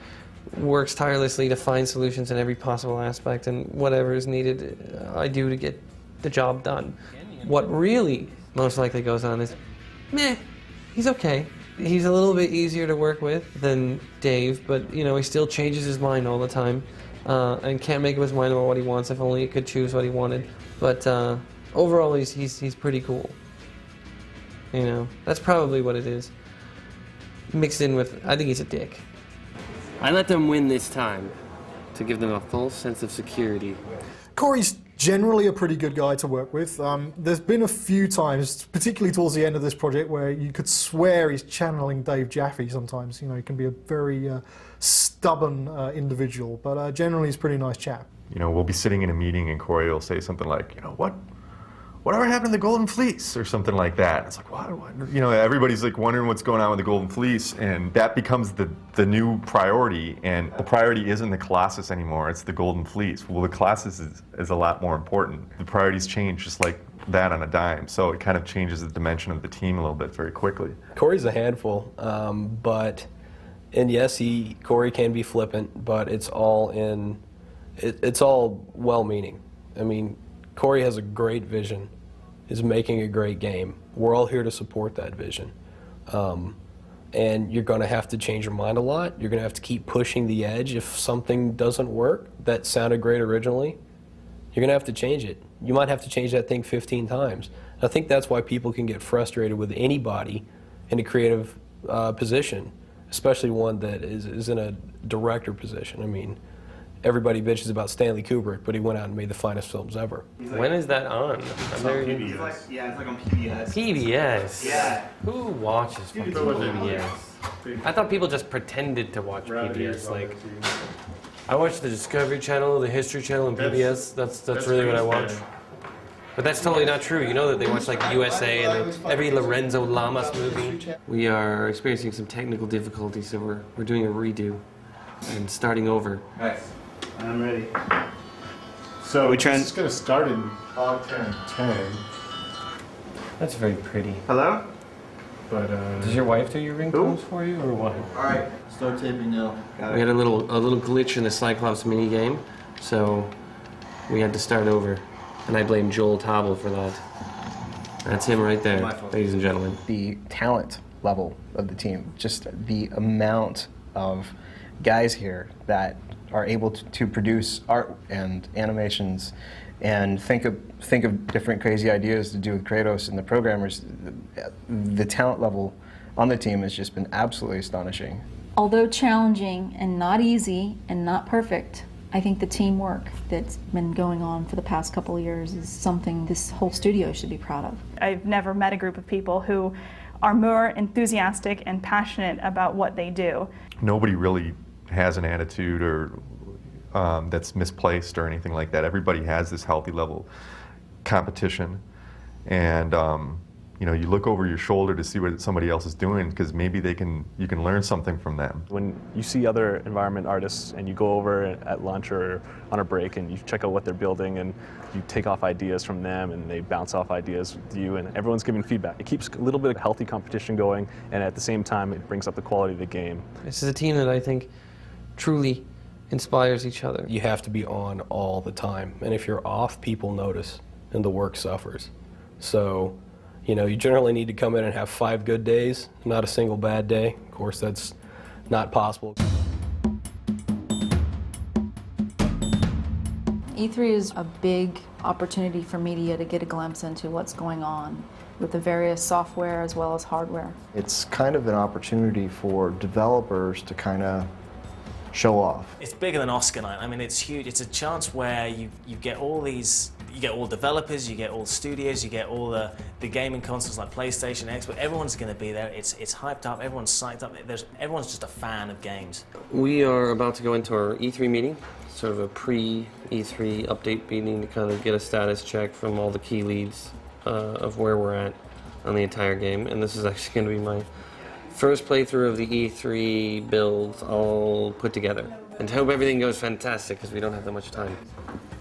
works tirelessly to find solutions in every possible aspect, and whatever is needed, I do to get the job done. What really most likely goes on is, meh, he's okay. He's a little bit easier to work with than Dave, but you know, he still changes his mind all the time, and can't make up his mind about what he wants. If only he could choose what he wanted. But overall, he's pretty cool. You know, that's probably what it is. Mixed in with, I think he's a dick. I let them win this time to give them a full sense of security. Corey's generally a pretty good guy to work with. There's been a few times, particularly towards the end of this project, where you could swear he's channeling Dave Jaffe sometimes. You know, he can be a very stubborn individual, but generally he's a pretty nice chap. You know, we'll be sitting in a meeting and Corey will say something like, you know, whatever happened to the Golden Fleece, or something like that. It's like, what? You know, everybody's like wondering what's going on with the Golden Fleece, and that becomes the new priority, and the priority isn't the Colossus anymore, it's the Golden Fleece. Well, the Colossus is a lot more important. The priorities change just like that on a dime, so it kind of changes the dimension of the team a little bit very quickly. Corey's a handful, and yes, Corey can be flippant, but it's all well-meaning. I mean, Corey has a great vision, is making a great game. We're all here to support that vision. And you're going to have to change your mind a lot. You're going to have to keep pushing the edge. If something doesn't work that sounded great originally, you're going to have to change it. You might have to change that thing 15 times. I think that's why people can get frustrated with anybody in a creative position, especially one that is in a director position. I mean, everybody bitches about Stanley Kubrick, but he went out and made the finest films ever. When is that on? It's on PBS. Yeah, it's like on PBS. PBS? Yeah. Who watches fucking PBS? I thought people just pretended to watch PBS. Like, I watch the Discovery Channel, the History Channel, and PBS. That's really what I watch. But that's totally not true. You know that they watch like USA and every Lorenzo Lamas movie. We are experiencing some technical difficulties, so we're doing a redo and starting over. Nice. I'm ready. So It's just gonna start in 10. That's very pretty. Hello? But does your wife do your ringtones for you, or what? All right, start taping now. We had a little glitch in the Cyclops mini game, so we had to start over, and I blame Joel Tobble for that. That's him right there, ladies and gentlemen. The talent level of the team, just the amount of guys here that are able to produce art and animations and think of different crazy ideas to do with Kratos, and the programmers, the talent level on the team has just been absolutely astonishing. Although challenging and not easy and not perfect, I think the teamwork that's been going on for the past couple of years is something this whole studio should be proud of. I've never met a group of people who are more enthusiastic and passionate about what they do. Nobody really has an attitude or that's misplaced or anything like that. Everybody has this healthy level competition, and you know, you look over your shoulder to see what somebody else is doing, because maybe you can learn something from them. When you see other environment artists and you go over at lunch or on a break and you check out what they're building and you take off ideas from them and they bounce off ideas with you and everyone's giving feedback. It keeps a little bit of healthy competition going, and at the same time it brings up the quality of the game. This is a team that I think truly inspires each other. You have to be on all the time, and if you're off, people notice and the work suffers. So, you know, you generally need to come in and have 5 good days, not a single bad day. Of course, that's not possible. E3 is a big opportunity for media to get a glimpse into what's going on with the various software as well as hardware. It's kind of an opportunity for developers to kind of show off. It's bigger than Oscar night. I mean, it's huge. It's a chance where you get all these, you get all developers, you get all studios, you get all the gaming consoles like PlayStation, Xbox. Everyone's going to be there. It's hyped up. Everyone's psyched up. Everyone's just a fan of games. We are about to go into our E3 meeting, sort of a pre-E3 update meeting to kind of get a status check from all the key leads of where we're at on the entire game. And this is actually going to be my first playthrough of the E3 builds all put together. And hope everything goes fantastic, because we don't have that much time.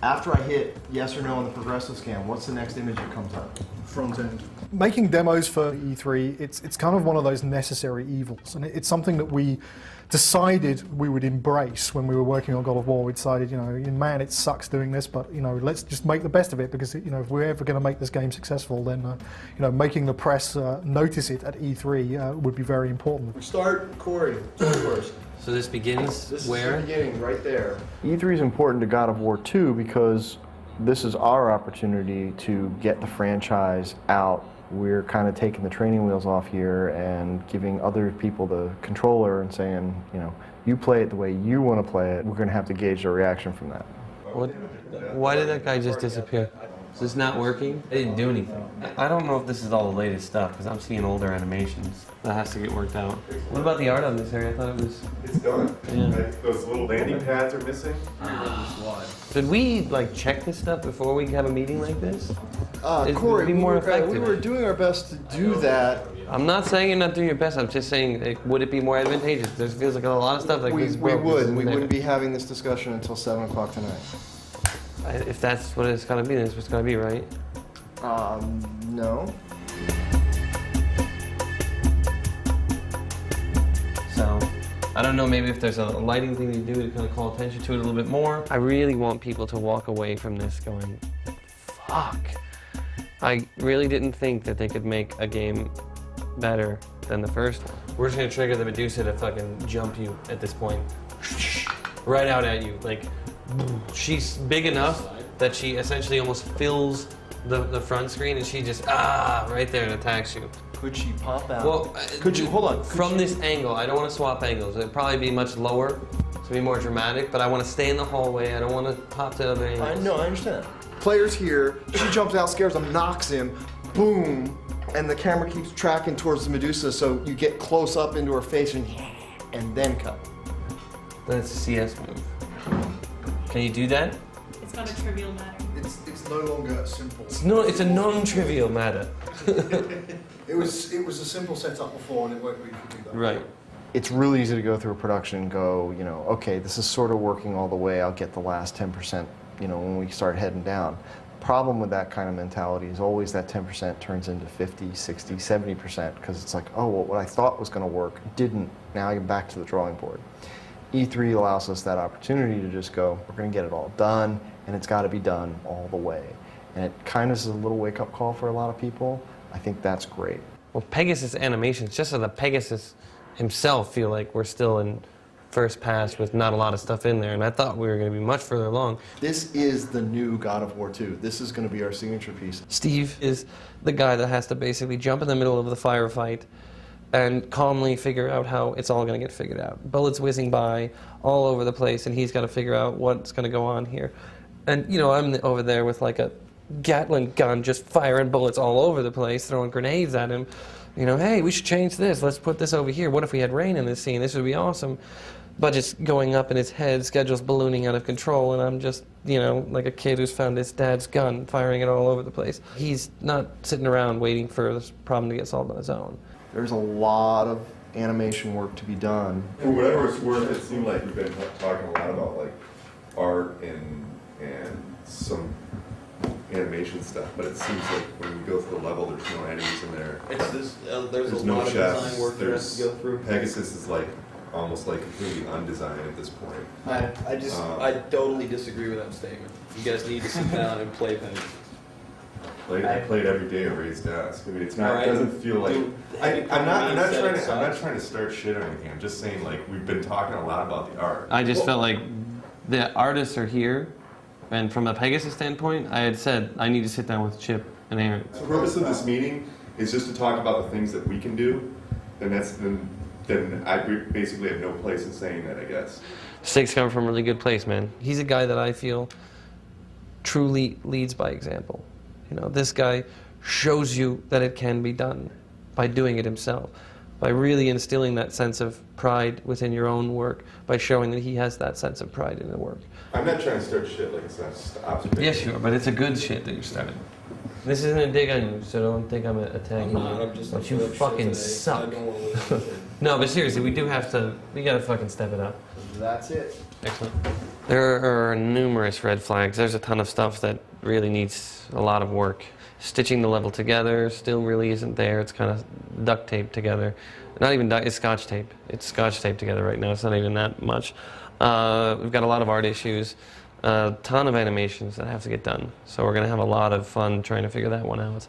After I hit yes or no on the progressive scan, what's the next image that comes up? Front end. Making demos for E3, it's kind of one of those necessary evils, and it's something that we decided we would embrace when we were working on God of War. We decided, you know, man, it sucks doing this, but you know, let's just make the best of it, because you know, if we're ever going to make this game successful, then you know, making the press notice it at E3 would be very important. Start Corey first. So this begins This where? is the beginning, right there. E3 is important to God of War 2 because this is our opportunity to get the franchise out. We're kind of taking the training wheels off here and giving other people the controller and saying, you know, you play it the way you want to play it. We're going to have to gauge their reaction from that. Why did that guy just disappear? Is this not working? I didn't do anything. I don't know if this is all the latest stuff, because I'm seeing older animations. That has to get worked out. What about the art on this area? I thought it was... It's done. Yeah. Those little landing pads are missing. Should we, like, check this stuff before we have a meeting like this? Corey, be more we effective. were doing our best to do that. I'm not saying you're not doing your best. I'm just saying, like, would it be more advantageous? There feels like a lot of stuff like this. We wouldn't be having this discussion until 7 o'clock tonight. If that's what it's gonna be, then it's what's gonna be, right? No. So, I don't know, maybe if there's a lighting thing you do to kind of call attention to it a little bit more. I really want people to walk away from this going, fuck, I really didn't think that they could make a game better than the first one. We're just gonna trigger the Medusa to fucking jump you at this point. Right out at you. Like, she's big enough that she essentially almost fills the front screen and she just, right there and attacks you. Could she pop out? Well, hold on. From this angle, I don't want to swap angles. It'd probably be much lower to be more dramatic, but I want to stay in the hallway. I don't want to pop to other angles. No, I understand. Player's here, she jumps out, scares him, knocks him, boom, and the camera keeps tracking towards the Medusa, so you get close up into her face and then cut. That's a CS move. Can you do that? It's not a trivial matter. It's no longer simple. It's a non-trivial matter. It was a simple setup before, and it won't be do that. Right. It's really easy to go through a production and go, you know, okay, this is sort of working all the way. I'll get the last 10%, you know, when we start heading down. Problem with that kind of mentality is always that 10% turns into 50, 60, 70% because it's like, oh, well, what I thought was going to work didn't. Now you're back to the drawing board. E3 allows us that opportunity to just go, we're going to get it all done, and it's got to be done all the way. And it kind of is a little wake-up call for a lot of people. I think that's great. Well, Pegasus animations, just so the Pegasus himself feel like we're still in first pass with not a lot of stuff in there, and I thought we were going to be much further along. This is the new God of War 2. This is going to be our signature piece. Steve is the guy that has to basically jump in the middle of the firefight and calmly figure out how it's all going to get figured out. Bullets whizzing by all over the place, and he's got to figure out what's going to go on here. And, you know, I'm over there with like a Gatling gun just firing bullets all over the place, throwing grenades at him. You know, hey, we should change this. Let's put this over here. What if we had rain in this scene? This would be awesome. Budget's going up in his head, schedule's ballooning out of control, and I'm just, you know, like a kid who's found his dad's gun, firing it all over the place. He's not sitting around waiting for this problem to get solved on his own. There's a lot of animation work to be done. For whatever it's worth, it seemed like we've been talking a lot about like art and some animation stuff, but it seems like when we go through the level, there's no enemies in there. There's a no lot of chests. design work that has to go through. Pegasus is like almost like completely undesigned at this point. I totally disagree with that statement. You guys need to sit down and play Pegasus. I played every day at Ray's desk. I mean, it's not. Right. It doesn't feel like. I'm not trying to start shit or anything. I'm just saying like we've been talking a lot about the art. I just felt like the artists are here, and from a Pegasus standpoint, I had said I need to sit down with Chip and Aaron. The purpose of this meeting is just to talk about the things that we can do, and then I basically have no place in saying that, I guess. Stig's coming from a really good place, man. He's a guy that I feel truly leads by example. You know, this guy shows you that it can be done by doing it himself, by really instilling that sense of pride within your own work, by showing that he has that sense of pride in the work. I'm not trying to start shit like it's not observation. Yes, you are, but it's a good shit that you're starting. This isn't a dig on you, so don't think I'm attacking you. I'm just but you fucking suck. No, but seriously, we gotta fucking step it up. That's it. Excellent. There are numerous red flags. There's a ton of stuff that really needs a lot of work. Stitching the level together still really isn't there. It's kind of duct taped together. Not even it's scotch tape. It's scotch taped together right now. It's not even that much. We've got a lot of art issues. A ton of animations that have to get done. So we're going to have a lot of fun trying to figure that one out.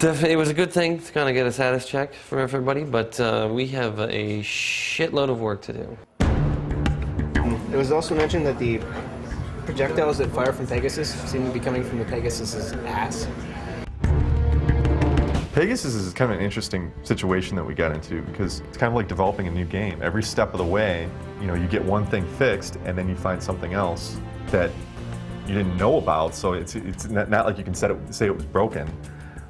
It was a good thing to kind of get a status check from everybody, but we have a shitload of work to do. It was also mentioned that the projectiles that fire from Pegasus seem to be coming from the Pegasus's ass. Pegasus is kind of an interesting situation that we got into because it's kind of like developing a new game. Every step of the way, you know, you get one thing fixed and then you find something else that you didn't know about. So it's not like you can say it was broken,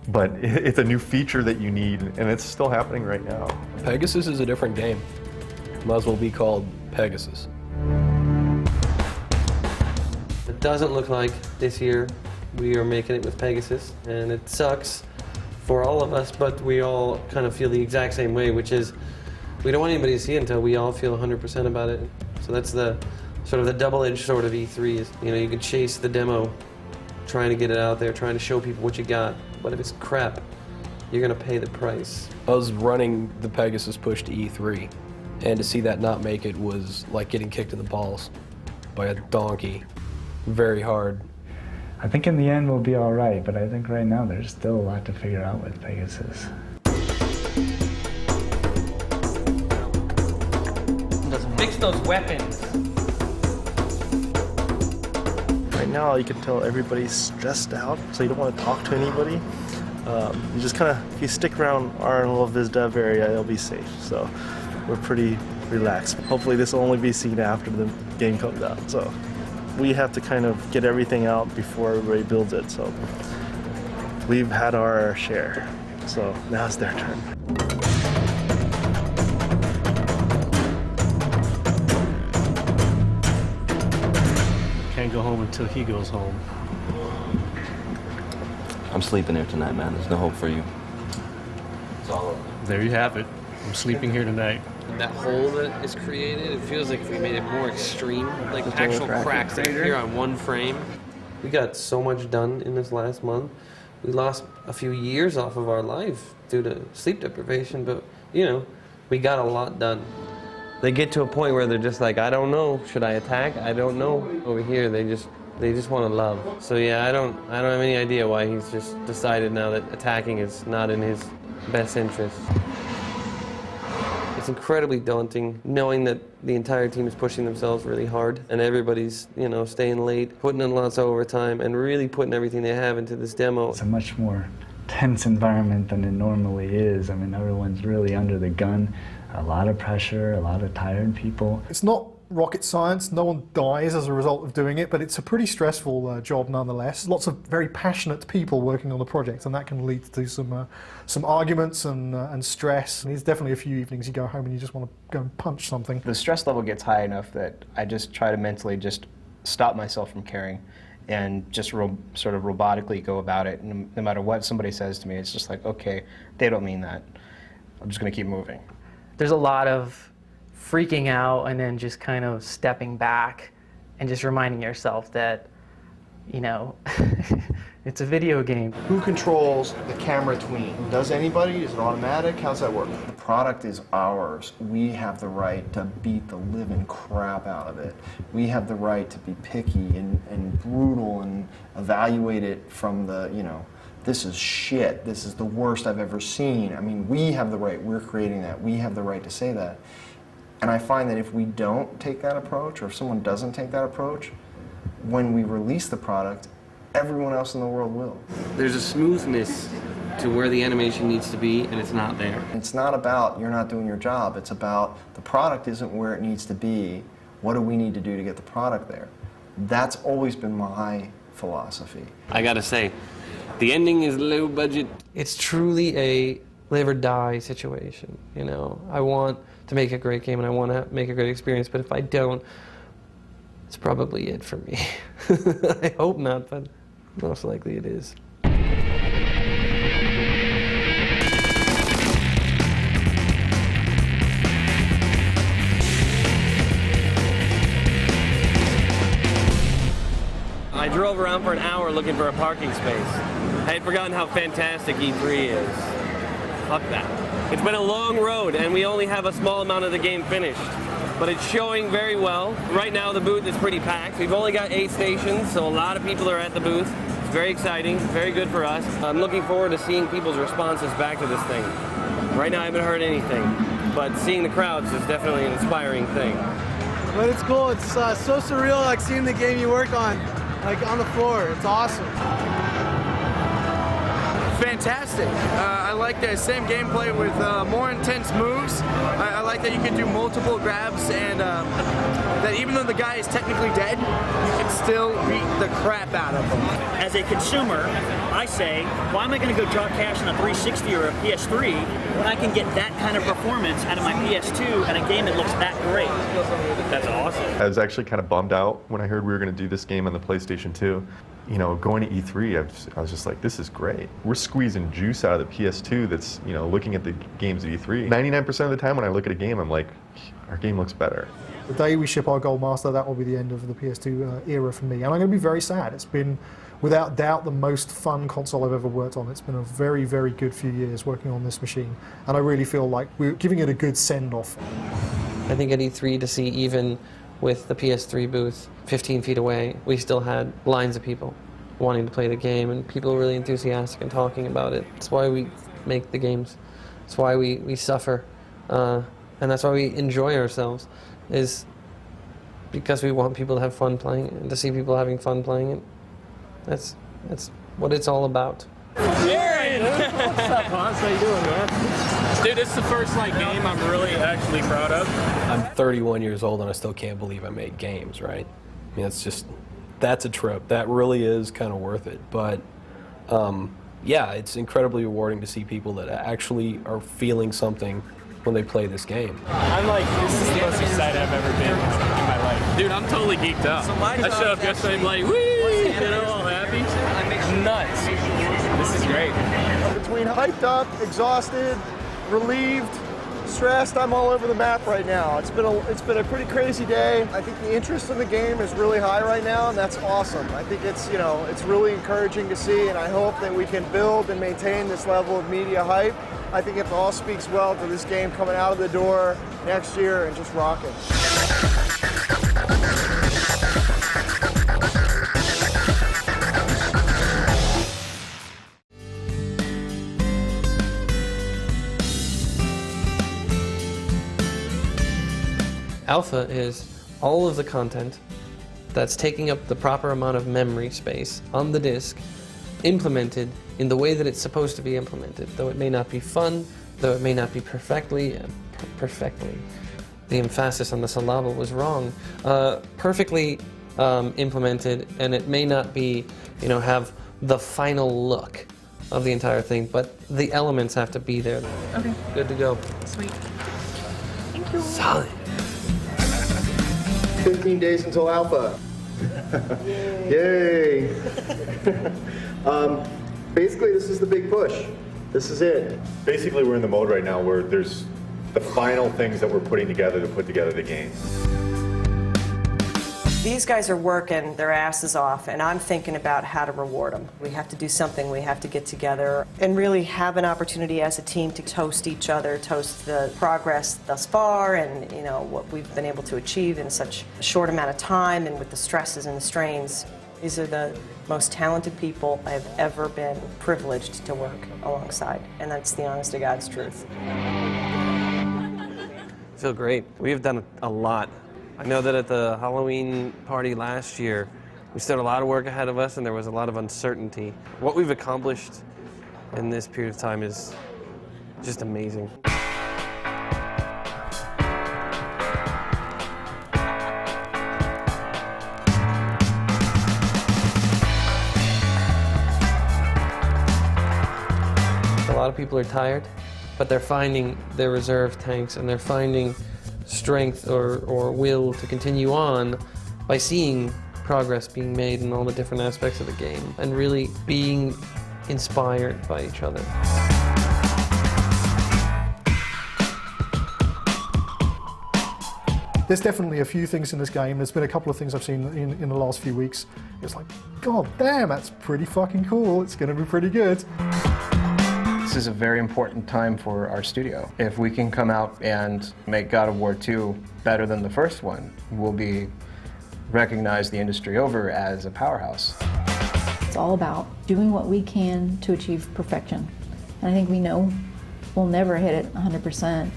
but it's a new feature that you need, and it's still happening right now. Pegasus is a different game. Might as well be called Pegasus. It doesn't look like this year we are making it with Pegasus, and it sucks for all of us, but we all kind of feel the exact same way, which is we don't want anybody to see it until we all feel 100% about it. So that's the sort of the double-edged sword of E3 is, you know, you can chase the demo, trying to get it out there, trying to show people what you got, but if it's crap, you're gonna pay the price. I was running the Pegasus push to E3, and to see that not make it was like getting kicked in the balls by a donkey. Very hard. I think in the end we'll be all right, but I think right now there's still a lot to figure out with Pegasus. Fix those weapons. Right now you can tell everybody's stressed out, so you don't want to talk to anybody. You just kind of, if you stick around our little biz dev area, you'll be safe. So we're pretty relaxed. Hopefully this will only be seen after the game comes out. So we have to kind of get everything out before everybody builds it. So we've had our share. So now it's their turn. Can't go home until he goes home. I'm sleeping here tonight, man. There's no hope for you. It's all over. There you have it. I'm sleeping here tonight. That hole that is created, it feels like we made it more extreme, like actual cracks that appear on one frame. We got so much done in this last month. We lost a few years off of our life due to sleep deprivation, but you know, we got a lot done. They get to a point where they're just like, I don't know, should I attack? I don't know. Over here, they just want to love. So yeah, I don't have any idea why he's just decided now that attacking is not in his best interest. It's incredibly daunting knowing that the entire team is pushing themselves really hard and everybody's, you know, staying late, putting in lots of overtime and really putting everything they have into this demo. It's a much more tense environment than it normally is. I mean, everyone's really under the gun. A lot of pressure, a lot of tired people. It's not rocket science, no one dies as a result of doing it, but it's a pretty stressful job nonetheless. Lots of very passionate people working on the project, and that can lead to some arguments and stress. And there's definitely a few evenings you go home and you just want to go and punch something. The stress level gets high enough that I just try to mentally just stop myself from caring and just sort of robotically go about it. And no matter what somebody says to me, it's just like, okay, they don't mean that. I'm just going to keep moving. There's a lot of freaking out and then just kind of stepping back and just reminding yourself that, you know, it's a video game. Who controls the camera tween? Does anybody? Is it automatic? How's that work? The product is ours. We have the right to beat the living crap out of it. We have the right to be picky and brutal and evaluate it from the, you know, this is shit, this is the worst I've ever seen. I mean, we have the right, we're creating that, we have the right to say that. And I find that if we don't take that approach, or if someone doesn't take that approach, when we release the product, everyone else in the world will. There's a smoothness to where the animation needs to be, and it's not there. It's not about you're not doing your job, it's about the product isn't where it needs to be, what do we need to do to get the product there? That's always been my philosophy. I gotta say, the ending is low budget. It's truly a live or die situation, you know. I want to make a great game and I want to make a great experience, but if I don't, it's probably it for me. I hope not, but most likely it is. I drove around for an hour looking for a parking space. I had forgotten how fantastic E3 is. Fuck that. It's been a long road and we only have a small amount of the game finished. But it's showing very well. Right now the booth is pretty packed. We've only got 8 stations, so a lot of people are at the booth. It's very exciting, very good for us. I'm looking forward to seeing people's responses back to this thing. Right now I haven't heard anything, but seeing the crowds is definitely an inspiring thing. But it's cool. It's so surreal, like seeing the game you work on, like on the floor. It's awesome. Fantastic. I like the same gameplay with more intense moves. I like that you can do multiple grabs and that even though the guy is technically dead, you can still beat the crap out of him. As a consumer, I say, why am I going to go drop cash on a 360 or a PS3 when I can get that kind of performance out of my PS2 and a game that looks that great? That's awesome. I was actually kind of bummed out when I heard we were going to do this game on the PlayStation 2. You know, going to E3, I was just like, this is great. We're squeezing juice out of the PS2 that's, you know, looking at the games at E3. 99% of the time when I look at a game, I'm like, our game looks better. The day we ship our Goldmaster, that will be the end of the PS2 era for me. And I'm going to be very sad. It's been, without doubt, the most fun console I've ever worked on. It's been a very, very good few years working on this machine. And I really feel like we're giving it a good send-off. I think at E3 to see even with the PS3 booth 15 feet away, we still had lines of people wanting to play the game, and people really enthusiastic and talking about it. That's why we make the games. That's why we suffer, and that's why we enjoy ourselves, is because we want people to have fun playing it, and to see people having fun playing it. That's what it's all about. Aaron! What's up, Hans? How you doing, man? Dude, this is the first game I'm really actually proud of. I'm 31 years old and I still can't believe I made games, right? I mean, that's a trip. That really is kind of worth it. But yeah, it's incredibly rewarding to see people that actually are feeling something when they play this game. This is the most excited I've ever been in my life. Dude, I'm totally geeked out. I showed up yesterday, I'm like, whee! You know, all happy. Nuts. This is great. Between hyped up, exhausted, relieved, stressed, I'm all over the map right now. It's been a pretty crazy day. I think the interest in the game is really high right now, and that's awesome. I think it's really encouraging to see, and I hope that we can build and maintain this level of media hype. I think it all speaks well to this game coming out of the door next year and just rocking. Alpha is all of the content that's taking up the proper amount of memory space on the disk, implemented in the way that it's supposed to be implemented, though it may not be fun, though it may not be perfectly, the emphasis on the syllable was wrong, perfectly implemented, and it may not be, have the final look of the entire thing, but the elements have to be there. Okay. Good to go. Sweet. Thank you. Solid. 15 days until alpha. Yay! Basically, this is the big push. This is it. Basically, we're in the mode right now where there's the final things that we're putting together to put together the game. These guys are working their asses off, and I'm thinking about how to reward them. We have to do something. We have to get together and really have an opportunity as a team to toast each other, toast the progress thus far, and what we've been able to achieve in such a short amount of time, and with the stresses and the strains. These are the most talented people I've ever been privileged to work alongside, and that's the honest to God's truth. I feel great. We have done a lot. I know that at the Halloween party last year, we still had a lot of work ahead of us, and there was a lot of uncertainty. What we've accomplished in this period of time is just amazing. A lot of people are tired, but they're finding their reserve tanks, and they're finding strength or will to continue on by seeing progress being made in all the different aspects of the game and really being inspired by each other. There's definitely a few things in this game. There's been a couple of things I've seen in the last few weeks. It's like, God damn, that's pretty fucking cool. It's going to be pretty good. This is a very important time for our studio. If we can come out and make God of War 2 better than the first one, we'll be recognized the industry over as a powerhouse. It's all about doing what we can to achieve perfection. And I think we know we'll never hit it 100%,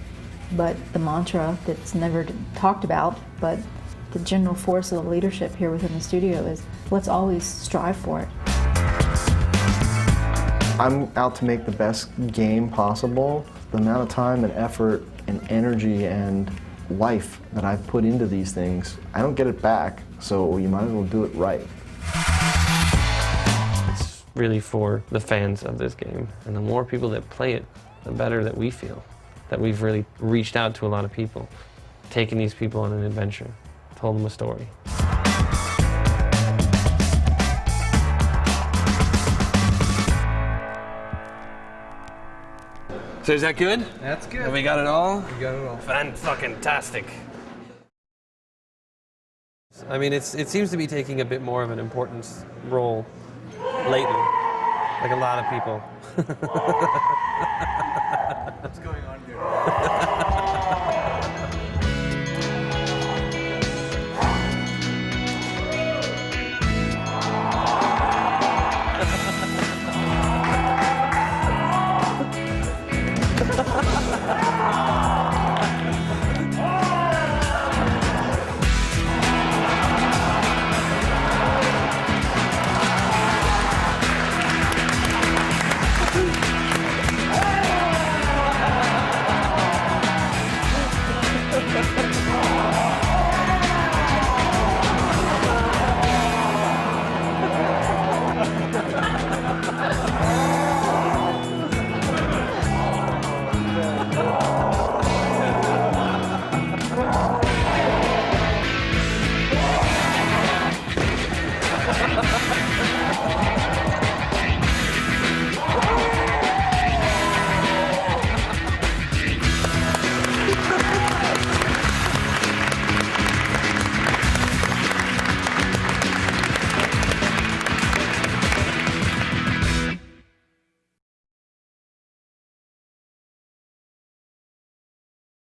but the mantra that's never talked about, but the general force of the leadership here within the studio is let's always strive for it. I'm out to make the best game possible. The amount of time and effort and energy and life that I've put into these things, I don't get it back, so you might as well do it right. It's really for the fans of this game, and the more people that play it, the better that we feel. That we've really reached out to a lot of people, taken these people on an adventure, told them a story. So is that good? That's good. Have we got it all? We got it all. Fan-fucking-tastic. I mean, it seems to be taking a bit more of an importance role lately, like a lot of people.